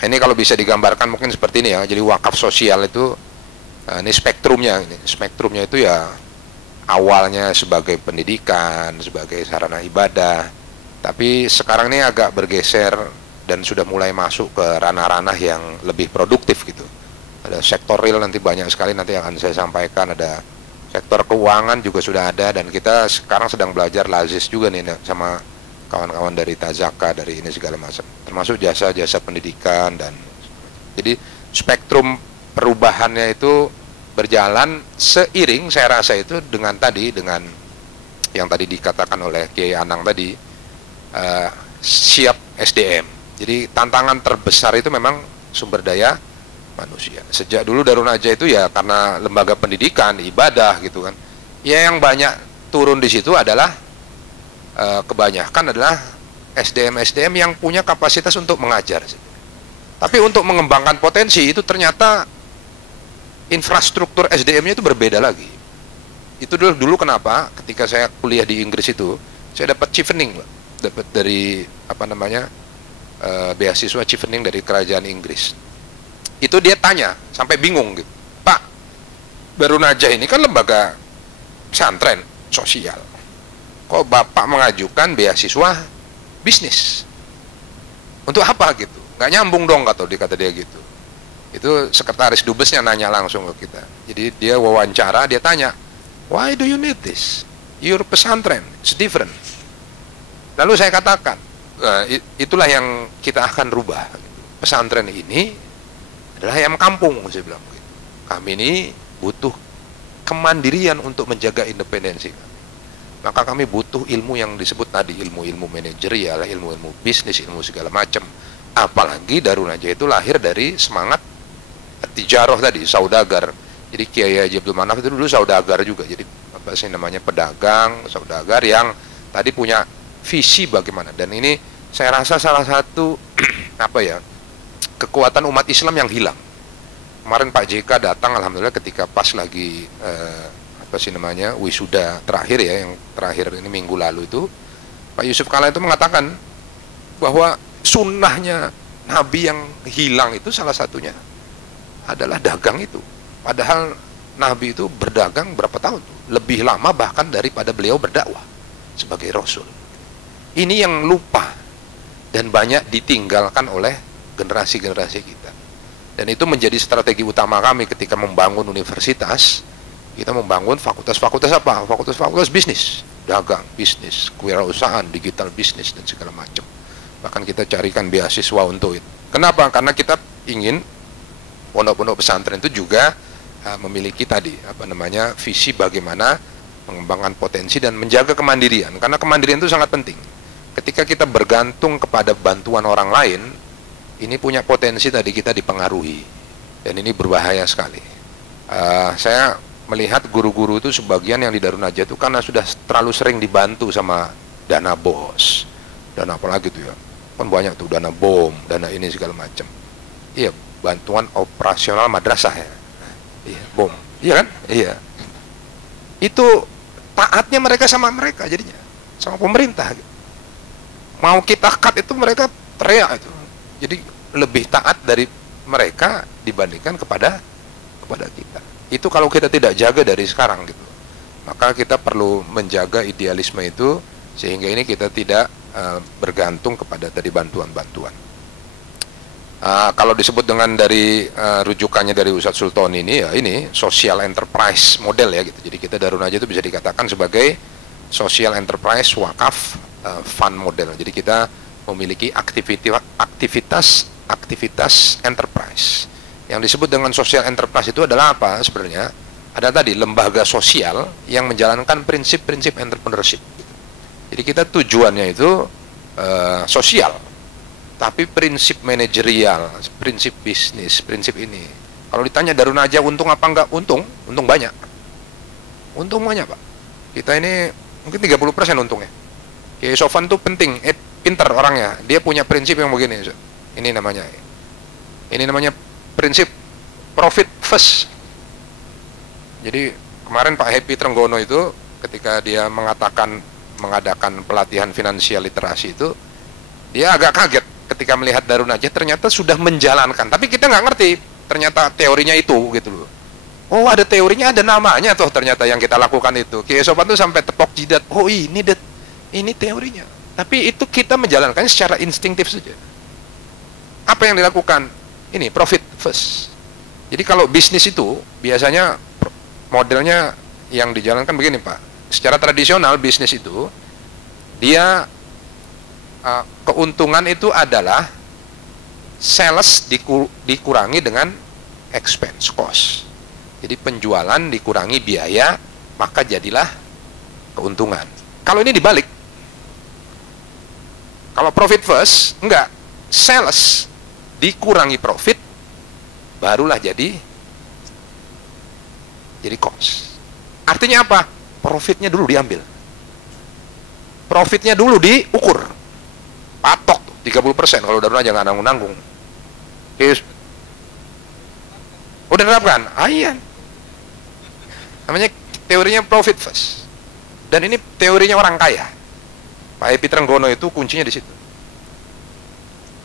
Nah, ini kalau bisa digambarkan mungkin seperti ini ya. Jadi wakaf sosial itu ini spektrumnya. Spektrumnya itu ya awalnya sebagai pendidikan, sebagai sarana ibadah. Tapi sekarang ini agak bergeser dan sudah mulai masuk ke ranah-ranah yang lebih produktif gitu. Ada sektor real, nanti banyak sekali nanti yang akan saya sampaikan. Ada sektor keuangan juga sudah ada, dan kita sekarang sedang belajar lazis juga nih sama kawan-kawan dari Tazaka, dari ini segala macam, termasuk jasa-jasa pendidikan. Dan jadi spektrum perubahannya itu berjalan seiring, saya rasa itu dengan yang tadi dikatakan oleh Kiai Anang tadi, siap SDM. Jadi tantangan terbesar itu memang sumber daya manusia. Sejak dulu Darun Najah itu ya karena lembaga pendidikan, ibadah gitu kan. Ya yang banyak turun di situ adalah kebanyakan adalah SDM yang punya kapasitas untuk mengajar. Tapi untuk mengembangkan potensi itu ternyata infrastruktur SDM-nya itu berbeda lagi. Itu dulu kenapa ketika saya kuliah di Inggris itu saya dapat chevening, dapat dari beasiswa chevening dari kerajaan Inggris. Itu dia tanya, sampai bingung gitu, Pak, Darun Najah ini kan lembaga pesantren sosial, kok Bapak mengajukan beasiswa bisnis? Untuk apa gitu? Nggak nyambung dong, kata dia gitu. Itu sekretaris dubesnya nanya langsung ke kita. Jadi dia wawancara, dia tanya, why do you need this? Your pesantren, it's different. Lalu saya katakan, itulah yang kita akan rubah. Pesantren ini adalah ayam kampung, saya bilang begitu. Kami ini butuh kemandirian untuk menjaga independensi kami. Maka kami butuh ilmu yang disebut tadi, ilmu-ilmu manajerial, ilmu-ilmu bisnis, ilmu segala macam. Apalagi Darun Najah itu lahir dari semangat tijaroh tadi, saudagar. Jadi Kiai Haji Abdul Manaf itu dulu saudagar juga. Jadi apa sih namanya, pedagang, saudagar yang tadi punya visi bagaimana. Dan ini saya rasa salah satu kekuatan umat Islam yang hilang. Kemarin Pak JK datang, alhamdulillah, ketika pas lagi wisuda terakhir ya, yang terakhir ini minggu lalu itu, Pak Yusuf Kala itu mengatakan bahwa sunnahnya Nabi yang hilang itu salah satunya adalah dagang itu. Padahal Nabi itu berdagang berapa tahun? Lebih lama bahkan daripada beliau berdakwah sebagai Rasul. Ini yang lupa dan banyak ditinggalkan oleh generasi-generasi kita. Dan itu menjadi strategi utama kami ketika membangun universitas. Kita membangun fakultas-fakultas apa? Fakultas-fakultas bisnis, dagang, bisnis, kewirausahaan, digital bisnis, dan segala macam. Bahkan kita carikan beasiswa untuk itu. Kenapa? Karena kita ingin pondok-pondok pesantren itu juga memiliki tadi visi bagaimana mengembangkan potensi dan menjaga kemandirian. Karena kemandirian itu sangat penting. Ketika kita bergantung kepada bantuan orang lain, ini punya potensi tadi kita dipengaruhi, dan ini berbahaya sekali. Saya melihat guru-guru itu sebagian yang di Darun Najah itu karena sudah terlalu sering dibantu sama dana BOS, dana apa lagi tuh ya, kan banyak tuh, dana BOM, dana ini segala macam. Iya, bantuan operasional madrasah ya, iya, BOM, iya kan, iya. Itu taatnya mereka sama mereka jadinya, sama pemerintah. Mau kita cut itu mereka teriak itu. Jadi lebih taat dari mereka dibandingkan kepada kita. Itu kalau kita tidak jaga dari sekarang gitu. Maka kita perlu menjaga idealisme itu sehingga ini kita tidak bergantung kepada tadi bantuan-bantuan. Kalau disebut dengan dari rujukannya dari Ustadz Sultan ini, ya ini social enterprise model ya gitu. Jadi kita Darun Najah itu bisa dikatakan sebagai social enterprise wakaf fund model. Jadi kita memiliki aktivitas enterprise. Yang disebut dengan social enterprise itu adalah apa sebenarnya? Ada tadi lembaga sosial yang menjalankan prinsip-prinsip entrepreneurship. Jadi kita tujuannya itu sosial, tapi prinsip manajerial, prinsip bisnis, prinsip ini. Kalau ditanya Darunaja untung apa enggak? Untung banyak. Untung banyak, Pak. Kita ini mungkin 30% untungnya. Kiai Sofan tuh penting, pinter orangnya. Dia punya prinsip yang begini. Ini namanya prinsip profit first. Jadi kemarin Pak Happy Trenggono itu ketika dia mengadakan pelatihan finansial literasi itu, dia agak kaget ketika melihat Darunaja ternyata sudah menjalankan. Tapi kita nggak ngerti ternyata teorinya itu gitu loh. Oh, ada teorinya, ada namanya toh ternyata yang kita lakukan itu. Kiai Sofan tuh sampai tepok jidat. Oh, ini teorinya. Tapi itu kita menjalankannya secara instingtif saja. Apa yang dilakukan? Ini profit first. Jadi kalau bisnis itu biasanya modelnya yang dijalankan begini, Pak. Secara tradisional bisnis itu dia keuntungan itu adalah sales dikurangi dengan expense cost. Jadi penjualan dikurangi biaya, maka jadilah keuntungan. Kalau ini dibalik. Kalau profit first, enggak. Sales dikurangi profit, barulah jadi cost. Artinya apa? Profitnya dulu diambil. Profitnya dulu diukur. Patok 30% kalau Darunaja nggak nanggung-nanggung. Yes. Udah terapkan? Iya. Namanya teorinya profit first. Dan ini teorinya orang kaya. Pak Happy Trenggono itu kuncinya di situ.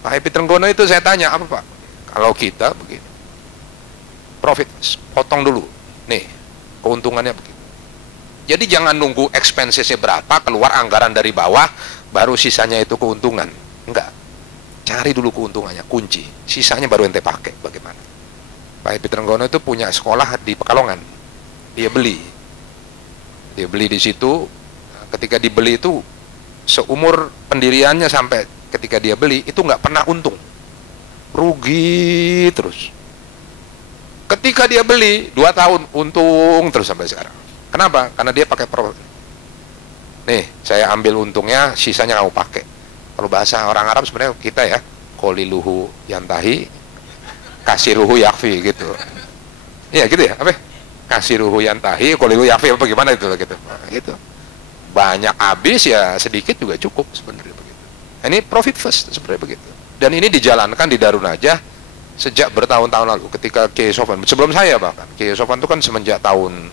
Pak Happy Trenggono itu saya tanya, apa Pak? Kalau kita begini, profit first, potong dulu. Nih, keuntungannya begini. Jadi jangan nunggu expenses-nya berapa, keluar anggaran dari bawah, baru sisanya itu keuntungan. Enggak. Cari dulu keuntungannya, kunci. Sisanya baru ente pakai, bagaimana? Pak Happy Trenggono itu punya sekolah di Pekalongan. Dia beli di situ. Ketika dibeli itu seumur pendiriannya sampai ketika dia beli itu nggak pernah untung, rugi terus. Ketika dia beli 2 tahun untung terus sampai sekarang. Kenapa? Karena dia pakai profit. Nih, saya ambil untungnya, sisanya kamu pakai. Kalau bahasa orang Arab sebenarnya kita ya, qaliluhu yantahi, kasiruhu yakfi gitu. Iya gitu ya, apa? Kasiruhu yantahi, qaliluhu yakfi, apa gimana itu gitu. Nah, gitu. Banyak habis ya sedikit juga cukup sebenarnya begitu. Ini profit first sebenarnya begitu. Dan ini dijalankan di Darunaja sejak bertahun-tahun lalu ketika Kiai Sofan, sebelum saya bahkan. Kiai Sofan itu kan semenjak tahun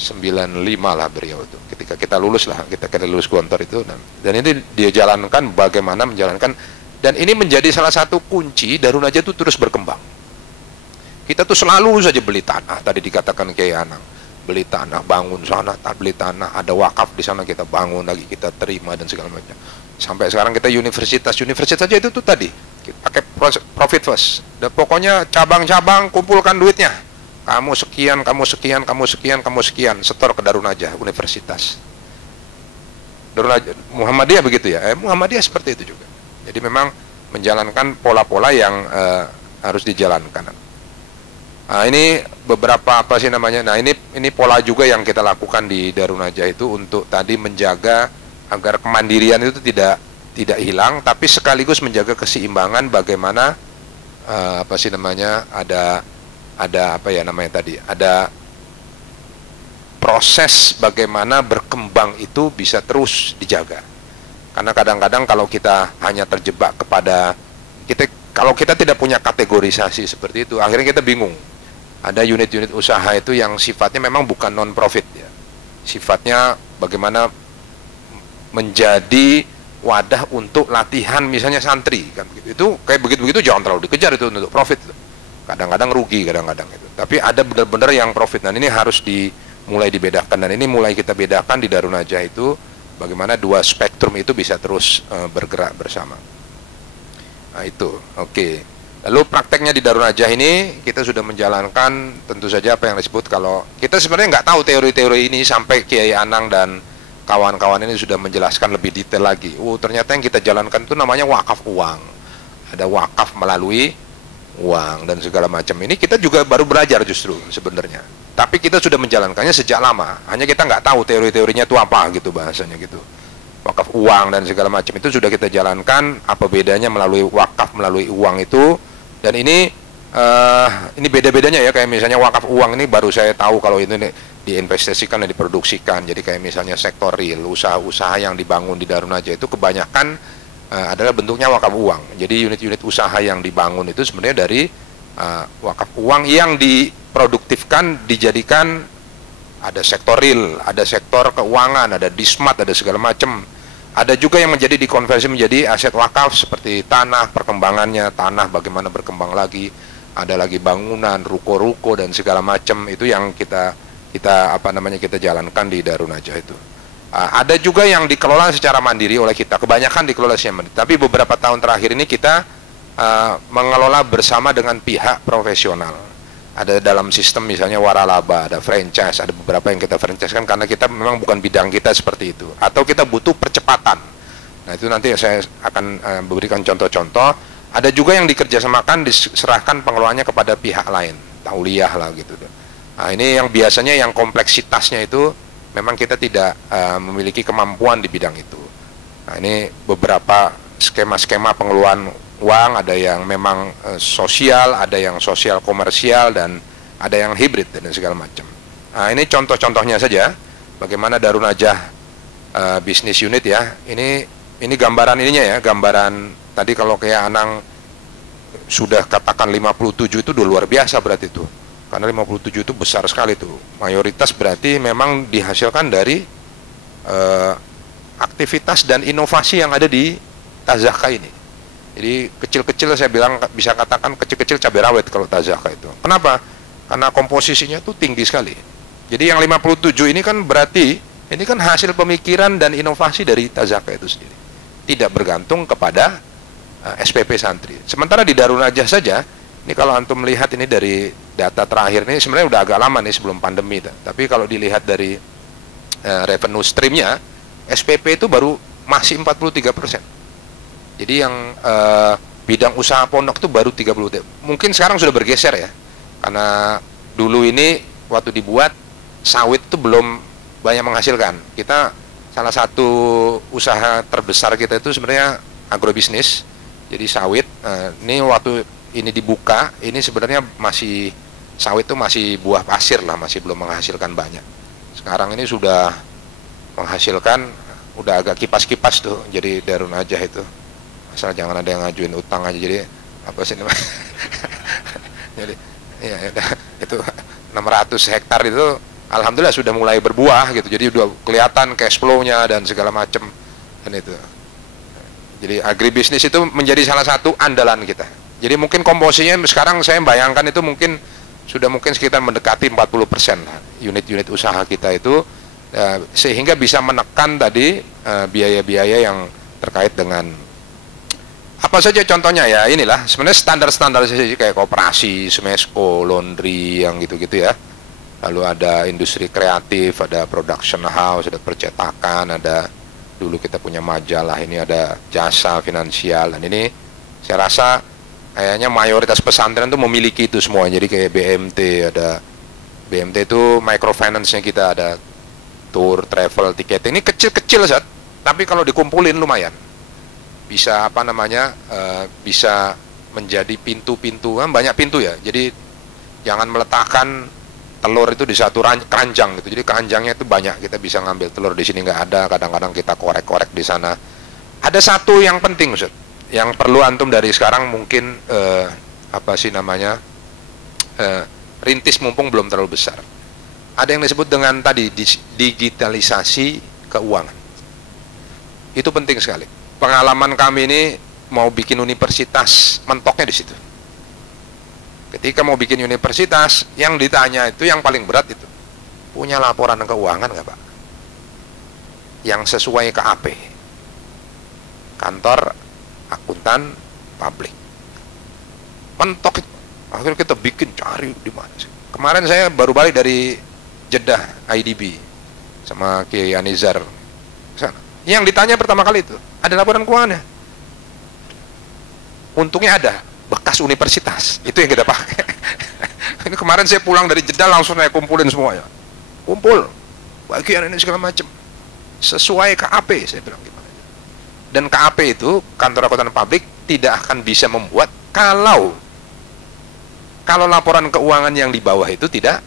95 lah beliau itu. Ketika kita lulus Gontor itu, dan ini dia jalankan bagaimana menjalankan, dan ini menjadi salah satu kunci Darunaja itu terus berkembang. Kita tuh selalu saja beli tanah, tadi dikatakan Kiai Anang, beli tanah, bangun sana, beli tanah, ada wakaf di sana kita bangun lagi, kita terima dan segala macam. Sampai sekarang kita universitas aja itu tuh tadi pakai profit first. Dan pokoknya cabang-cabang kumpulkan duitnya. Kamu sekian, setor ke Darunaja universitas. Darunaja Muhammadiyah begitu ya. Muhammadiyah seperti itu juga. Jadi memang menjalankan pola-pola yang harus dijalankan. Nah, ini beberapa apa sih namanya? Nah, ini pola juga yang kita lakukan di Darunaja itu untuk tadi menjaga agar kemandirian itu tidak hilang, tapi sekaligus menjaga keseimbangan bagaimana apa sih namanya? Ada apa ya namanya tadi? Ada proses bagaimana berkembang itu bisa terus dijaga. Karena kadang-kadang kalau kita hanya terjebak kepada kalau kita tidak punya kategorisasi seperti itu, akhirnya kita bingung. Ada unit-unit usaha itu yang sifatnya memang bukan non-profit ya. Sifatnya bagaimana menjadi wadah untuk latihan misalnya santri kan begitu. Itu kayak begitu-begitu jangan terlalu dikejar itu untuk profit. Kadang-kadang rugi kadang-kadang itu. Tapi ada benar-benar yang profit, dan ini harus mulai dibedakan, dan ini mulai kita bedakan di Darunaja itu bagaimana dua spektrum itu bisa terus bergerak bersama. Nah itu, oke. Lalu prakteknya di Darunaja ini kita sudah menjalankan tentu saja apa yang disebut, kalau kita sebenarnya nggak tahu teori-teori ini sampai Kiai Anang dan kawan-kawan ini sudah menjelaskan lebih detail lagi. Ternyata yang kita jalankan itu namanya wakaf uang. Ada wakaf melalui uang dan segala macam. Ini kita juga baru belajar justru sebenarnya. Tapi kita sudah menjalankannya sejak lama. Hanya kita nggak tahu teori-teorinya itu apa gitu bahasanya gitu. Wakaf uang dan segala macam itu sudah kita jalankan. Apa bedanya melalui wakaf melalui uang itu? Dan ini beda-bedanya ya. Kayak misalnya wakaf uang ini baru saya tahu kalau itu diinvestasikan dan diproduksikan. Jadi kayak misalnya sektor real, usaha-usaha yang dibangun di Darun Najah itu kebanyakan adalah bentuknya wakaf uang. Jadi unit-unit usaha yang dibangun itu sebenarnya dari wakaf uang yang diproduktifkan, dijadikan ada sektor real, ada sektor keuangan, ada dismat, ada segala macam. Ada juga yang menjadi dikonversi menjadi aset wakaf seperti tanah, perkembangannya, tanah bagaimana berkembang lagi, ada lagi bangunan, ruko-ruko dan segala macam. Itu yang kita jalankan di Darun Najah itu. Ada juga yang dikelola secara mandiri oleh kita, kebanyakan dikelola secara mandiri. Tapi beberapa tahun terakhir ini kita mengelola bersama dengan pihak profesional. Ada dalam sistem misalnya waralaba, ada franchise, ada beberapa yang kita franchise-kan karena kita memang bukan bidang kita seperti itu. Atau kita butuh percepatan. Nah itu nanti saya akan berikan contoh-contoh. Ada juga yang dikerjasamakan, diserahkan pengelolaannya kepada pihak lain, tauliyah lah gitu. Nah ini yang biasanya yang kompleksitasnya itu memang kita tidak memiliki kemampuan di bidang itu. Nah ini beberapa skema-skema pengelolaan uang, ada yang memang sosial, ada yang sosial komersial, dan ada yang hibrid dan segala macam. Nah ini contoh-contohnya saja bagaimana Darun Najah bisnis unit ya. Ini gambaran ininya ya, gambaran tadi kalau kayak Anang sudah katakan 57 itu udah luar biasa berarti itu. Karena 57 itu besar sekali tuh. Mayoritas berarti memang dihasilkan dari aktivitas dan inovasi yang ada di Tazaka ini. Jadi kecil-kecil saya bilang bisa katakan kecil-kecil cabai rawit kalau Tazaka itu. Kenapa? Karena komposisinya tuh tinggi sekali. Jadi yang 57 ini kan berarti ini kan hasil pemikiran dan inovasi dari Tazaka itu sendiri. Tidak bergantung kepada SPP santri. Sementara di Darun Najah saja, ini kalau antum melihat ini dari data terakhir ini sebenarnya udah agak lama nih sebelum pandemi. Tapi kalau dilihat dari revenue streamnya, SPP itu baru masih 43%. Jadi yang bidang usaha pondok itu baru 30%. Mungkin sekarang sudah bergeser ya. Karena dulu ini waktu dibuat sawit itu belum banyak menghasilkan. Kita salah satu usaha terbesar kita itu sebenarnya agrobisnis. Jadi sawit. Ini waktu ini dibuka, ini sebenarnya masih sawit itu masih buah pasir lah, masih belum menghasilkan banyak. Sekarang ini sudah menghasilkan, udah agak kipas-kipas tuh. Jadi Darun Najah itu. Asal jangan ada yang ngajuin utang aja, jadi apa sih namanya? Jadi ya itu 600 hektar itu alhamdulillah sudah mulai berbuah gitu. Jadi udah kelihatan cash flow-nya dan segala macam dan itu. Jadi agribisnis itu menjadi salah satu andalan kita. Jadi mungkin komposisinya sekarang saya bayangkan itu mungkin sudah mungkin sekitar mendekati 40% lah unit-unit usaha kita itu, sehingga bisa menekan tadi biaya-biaya yang terkait dengan apa saja contohnya ya. Inilah sebenarnya standar-standarisasi kayak koperasi, Smesco, laundry yang gitu-gitu ya. Lalu ada industri kreatif, ada production house, ada percetakan, ada dulu kita punya majalah, ini ada jasa finansial, dan ini saya rasa kayaknya mayoritas pesantren itu memiliki itu semua. Jadi kayak BMT, ada BMT itu microfinance-nya kita, ada tour, travel, tiket. Ini kecil-kecil Zat, tapi kalau dikumpulin lumayan. Bisa apa namanya, bisa menjadi pintu-pintu, kan banyak pintu ya. Jadi jangan meletakkan telur itu di satu keranjang gitu. Jadi keranjangnya itu banyak, kita bisa ngambil telur di sini nggak ada, kadang-kadang kita korek-korek di sana. Ada satu yang penting Ustaz, yang perlu antum dari sekarang mungkin rintis mumpung belum terlalu besar. Ada yang disebut dengan tadi digitalisasi keuangan. Itu penting sekali. Pengalaman kami ini mau bikin universitas, mentoknya di situ. Ketika mau bikin universitas, yang ditanya itu yang paling berat itu, punya laporan keuangan nggak Pak? Yang sesuai KAP, kantor akuntan publik. Mentok itu. Akhirnya kita bikin, cari di mana sih. Kemarin saya baru balik dari Jeddah IDB sama Kiai Anizar sana. Yang ditanya pertama kali itu, ada laporan keuangannya? Untungnya ada, bekas universitas, itu yang kita pakai. Ini kemarin saya pulang dari Jeddah langsung saya kumpulin semuanya. Kumpul, bagian ini segala macam. Sesuai KAP, saya bilang gimana. Dan KAP itu, kantor akuntan publik, tidak akan bisa membuat kalau laporan keuangan yang di bawah itu tidak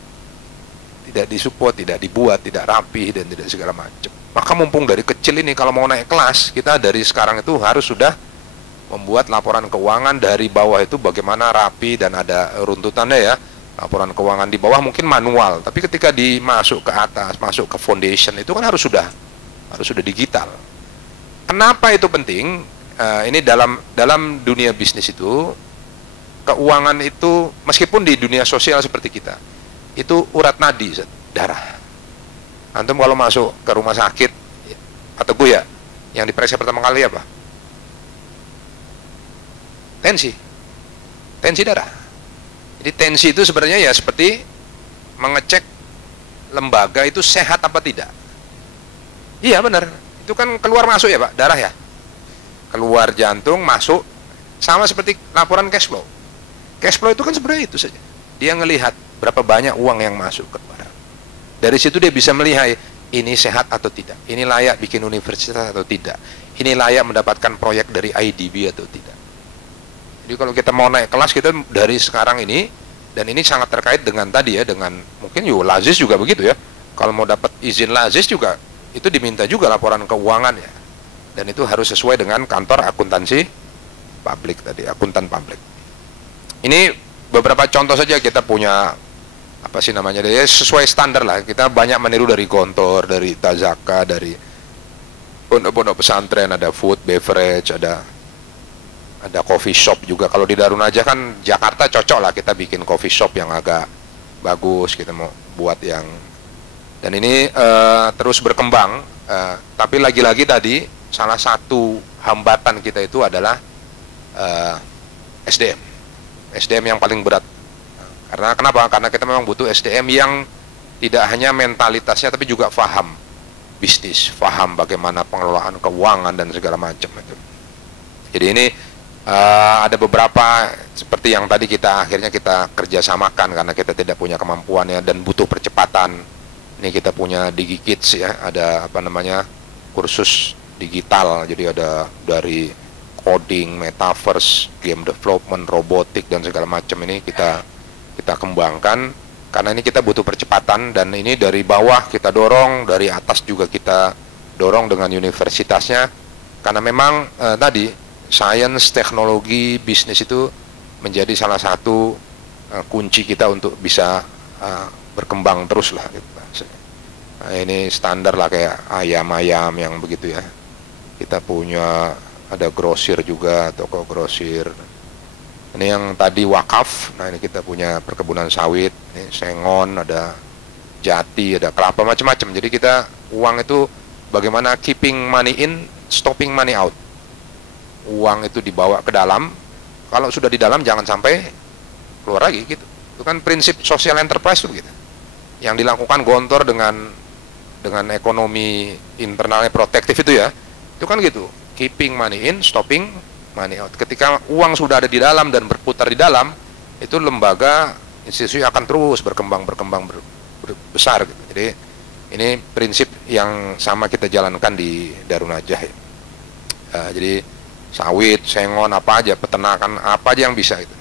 disupport, tidak dibuat, tidak rapi, dan tidak segala macam. Maka mumpung dari kecil ini kalau mau naik kelas, kita dari sekarang itu harus sudah membuat laporan keuangan dari bawah itu bagaimana rapi dan ada runtutannya ya. Laporan keuangan di bawah mungkin manual, tapi ketika dimasuk ke atas, masuk ke foundation itu kan harus sudah digital. Kenapa itu penting? Ini dalam dunia bisnis itu, keuangan itu meskipun di dunia sosial seperti kita, itu urat nadi, darah. Antum kalau masuk ke rumah sakit atau gue ya, yang diperiksa pertama kali apa? Tensi darah. Jadi tensi itu sebenarnya ya seperti mengecek lembaga itu sehat apa tidak. Iya benar, itu kan keluar masuk ya Pak, darah ya. Keluar jantung, masuk, sama seperti laporan cash flow. Cash flow itu kan sebenarnya itu saja. Dia ngelihat berapa banyak uang yang masuk ke barang. Dari situ dia bisa melihat ini sehat atau tidak, ini layak bikin universitas atau tidak, ini layak mendapatkan proyek dari IDB atau tidak. Jadi kalau kita mau naik kelas kita dari sekarang ini, dan ini sangat terkait dengan tadi ya, dengan mungkin Lazis juga begitu ya. Kalau mau dapat izin Lazis juga itu diminta juga laporan keuangan ya. Dan itu harus sesuai dengan kantor akuntansi publik tadi, akuntan publik. Ini beberapa contoh saja kita punya apa sih namanya ya, sesuai standar lah. Kita banyak meniru dari Gontor, dari Tazaka, dari pondok-pondok pesantren, ada food, beverage, ada coffee shop juga. Kalau di Darun Najah kan Jakarta cocok lah kita bikin coffee shop yang agak bagus, kita mau buat yang, dan ini terus berkembang. Tapi lagi-lagi tadi salah satu hambatan kita itu adalah SDM yang paling berat. Karena kenapa? Karena kita memang butuh SDM yang tidak hanya mentalitasnya tapi juga paham bisnis, paham bagaimana pengelolaan keuangan dan segala macam itu. Jadi ini ada beberapa seperti yang tadi akhirnya kita kerjasamakan karena kita tidak punya kemampuannya dan butuh percepatan. Ini kita punya DigiKids ya, ada apa namanya kursus digital, jadi ada dari coding, metaverse, game development, robotik dan segala macam. Ini kita kembangkan karena ini kita butuh percepatan, dan ini dari bawah kita dorong, dari atas juga kita dorong dengan universitasnya, karena memang tadi sains, teknologi, bisnis itu menjadi salah satu kunci kita untuk bisa berkembang terus lah gitu. Nah, ini standar lah kayak ayam-ayam yang begitu ya. Kita punya ada grosir juga, toko grosir. Ini yang tadi wakaf. Nah ini kita punya perkebunan sawit, ini sengon, ada jati, ada kelapa, macam-macam. Jadi kita uang itu bagaimana keeping money in, stopping money out. Uang itu dibawa ke dalam, kalau sudah di dalam jangan sampai keluar lagi gitu. Itu kan prinsip social enterprise tuh gitu. Yang dilakukan Gontor dengan ekonomi internalnya protektif itu ya. Itu kan gitu. Keeping money in, stopping money out. Ketika uang sudah ada di dalam dan berputar di dalam, itu lembaga institusi akan terus berkembang besar gitu. Jadi ini prinsip yang sama kita jalankan di Darun Najah ya. Jadi sawit, sengon, apa aja, peternakan apa aja yang bisa gitu.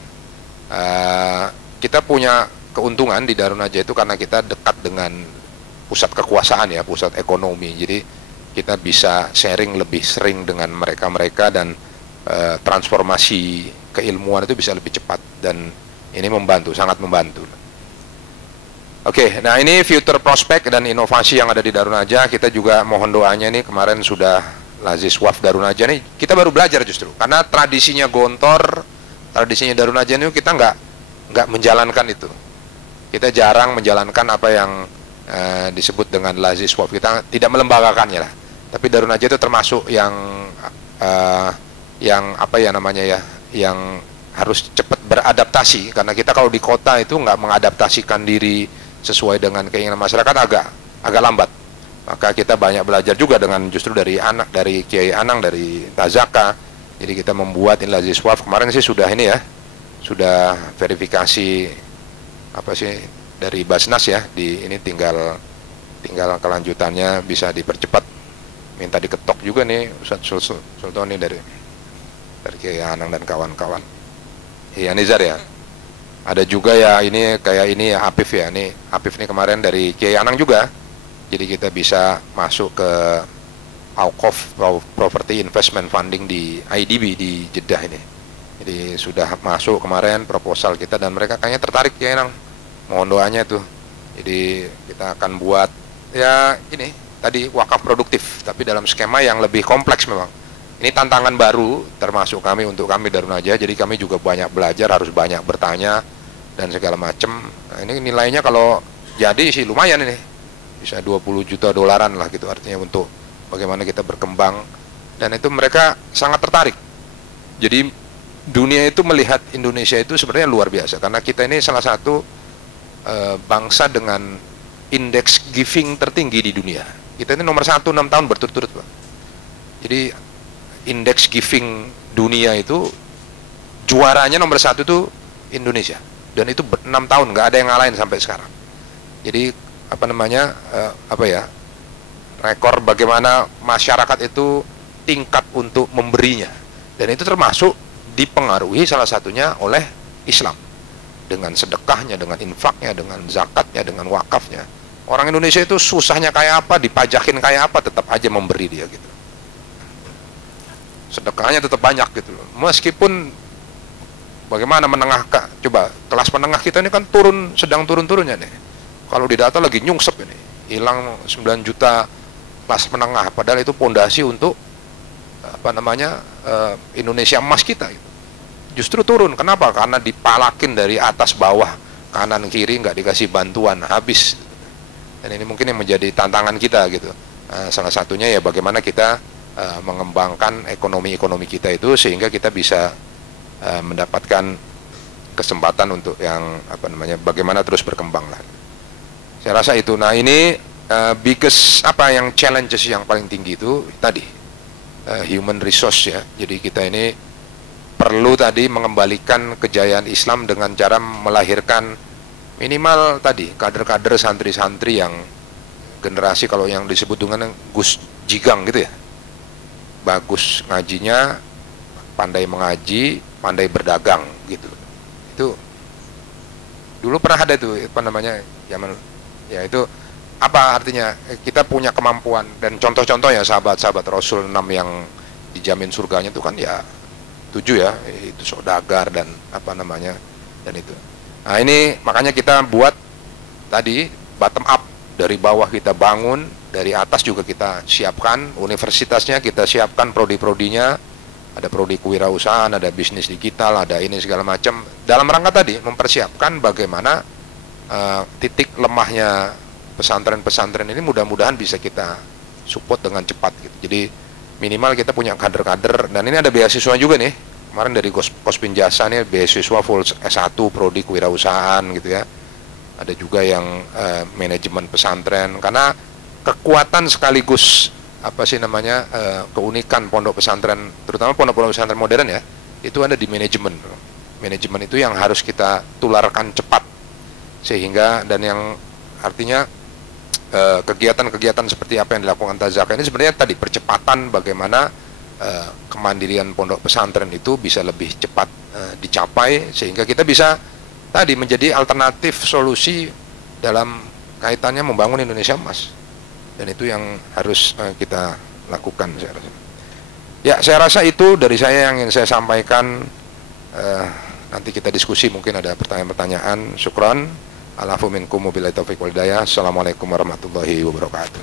Kita punya keuntungan di Darun Najah itu karena kita dekat dengan pusat kekuasaan ya, pusat ekonomi. Jadi kita bisa sharing lebih sering dengan mereka-mereka, dan transformasi keilmuan itu bisa lebih cepat, dan ini membantu, sangat membantu. Oke, nah ini future prospect dan inovasi yang ada di Darun Najah. Kita juga mohon doanya nih, kemarin sudah Lazis Waf Darun Najah nih, kita baru belajar justru, karena tradisinya Gontor, tradisinya Darun Najah ini kita nggak menjalankan itu. Kita jarang menjalankan apa yang disebut dengan Lazis Waf, kita tidak melembagakannya lah. Tapi Darun Najah itu termasuk yang apa ya namanya ya, yang harus cepat beradaptasi, karena kita kalau di kota itu nggak mengadaptasikan diri sesuai dengan keinginan masyarakat agak lambat. Maka kita banyak belajar juga dengan justru dari Kiai Anang, dari Tazaka. Jadi kita membuat Inlazi Swaf kemarin sih sudah ini ya, sudah verifikasi apa sih dari Basnas ya, ini tinggal kelanjutannya bisa dipercepat. Minta diketok juga nih Ustaz Sultan nih dari Kiai Anang dan kawan-kawan. Iya Nizar ya. Ada juga ya ini kayak ini ya Apif ya. Ini Apif nih kemarin dari Kiai Anang juga. Jadi kita bisa masuk ke Auqaf Property Investment Funding di IDB di Jeddah ini. Jadi sudah masuk kemarin proposal kita dan mereka kayaknya tertarik Kiai Anang. Mohon doanya tuh. Jadi kita akan buat ya ini tadi wakaf produktif tapi dalam skema yang lebih kompleks memang. Ini tantangan baru termasuk untuk kami Darun Najah. Jadi kami juga banyak belajar, harus banyak bertanya dan segala macam. Nah, ini nilainya kalau jadi sih lumayan ini. Bisa 20 juta dolaran lah gitu artinya untuk bagaimana kita berkembang, dan itu mereka sangat tertarik. Jadi dunia itu melihat Indonesia itu sebenarnya luar biasa karena kita ini salah satu bangsa dengan indeks giving tertinggi di dunia. Kita ini nomor 1 6 tahun berturut-turut, Pak. Jadi indeks giving dunia itu juaranya nomor 1 itu Indonesia, dan itu 6 tahun nggak ada yang ngalahin sampai sekarang. Jadi rekor bagaimana masyarakat itu tingkat untuk memberinya, dan itu termasuk dipengaruhi salah satunya oleh Islam dengan sedekahnya, dengan infaknya, dengan zakatnya, dengan wakafnya. Orang Indonesia itu susahnya kayak apa, dipajakin kayak apa, tetap aja memberi dia gitu. Sedekahnya tetap banyak gitu loh. Meskipun bagaimana coba kelas menengah kita ini kan sedang turun-turunnya nih. Kalau di data lagi nyungsep ini, hilang 9 juta kelas menengah, padahal itu pondasi untuk Indonesia emas kita gitu. Justru turun. Kenapa? Karena dipalakin dari atas bawah, kanan kiri nggak dikasih bantuan, habis. Dan ini mungkin yang menjadi tantangan kita gitu. Salah satunya ya bagaimana kita mengembangkan ekonomi kita itu sehingga kita bisa mendapatkan kesempatan untuk yang bagaimana terus berkembang lah. Saya rasa itu. Nah ini yang challenges yang paling tinggi itu tadi human resource ya. Jadi kita ini perlu tadi mengembalikan kejayaan Islam dengan cara melahirkan minimal tadi kader-kader santri-santri yang generasi kalau yang disebut dengan Gus Jigang gitu ya. Bagus ngajinya, pandai mengaji, pandai berdagang gitu. Itu dulu pernah ada tuh zaman ya itu apa artinya kita punya kemampuan, dan contoh-contoh ya sahabat-sahabat Rasul 6 yang dijamin surganya itu kan ya 7 ya, itu saudagar dan dan itu. Nah ini makanya kita buat tadi bottom up, dari bawah kita bangun, dari atas juga kita siapkan universitasnya, kita siapkan prodi-prodinya, ada prodi kewirausahaan, ada bisnis digital, ada ini segala macam, dalam rangka tadi mempersiapkan bagaimana titik lemahnya pesantren-pesantren ini mudah-mudahan bisa kita support dengan cepat gitu. Jadi minimal kita punya kader-kader, dan ini ada beasiswa juga nih kemarin dari Kospin Jasa nih, beasiswa full S1 prodi kewirausahaan gitu ya. Ada juga yang manajemen pesantren, karena kekuatan sekaligus keunikan pondok pesantren, terutama pondok pesantren modern ya, itu ada di manajemen. Manajemen itu yang harus kita tularkan cepat, sehingga dan yang artinya kegiatan-kegiatan seperti apa yang dilakukan Tazaka ini sebenarnya tadi percepatan bagaimana kemandirian pondok pesantren itu bisa lebih cepat dicapai, sehingga kita bisa tadi menjadi alternatif solusi dalam kaitannya membangun Indonesia emas, dan itu yang harus kita lakukan saya rasa. Ya, saya rasa itu dari saya yang ingin saya sampaikan. Nanti kita diskusi, mungkin ada pertanyaan-pertanyaan. Syukran. Alafu minkum wabillahi taufiq wal hidayah. Assalamualaikum warahmatullahi wabarakatuh.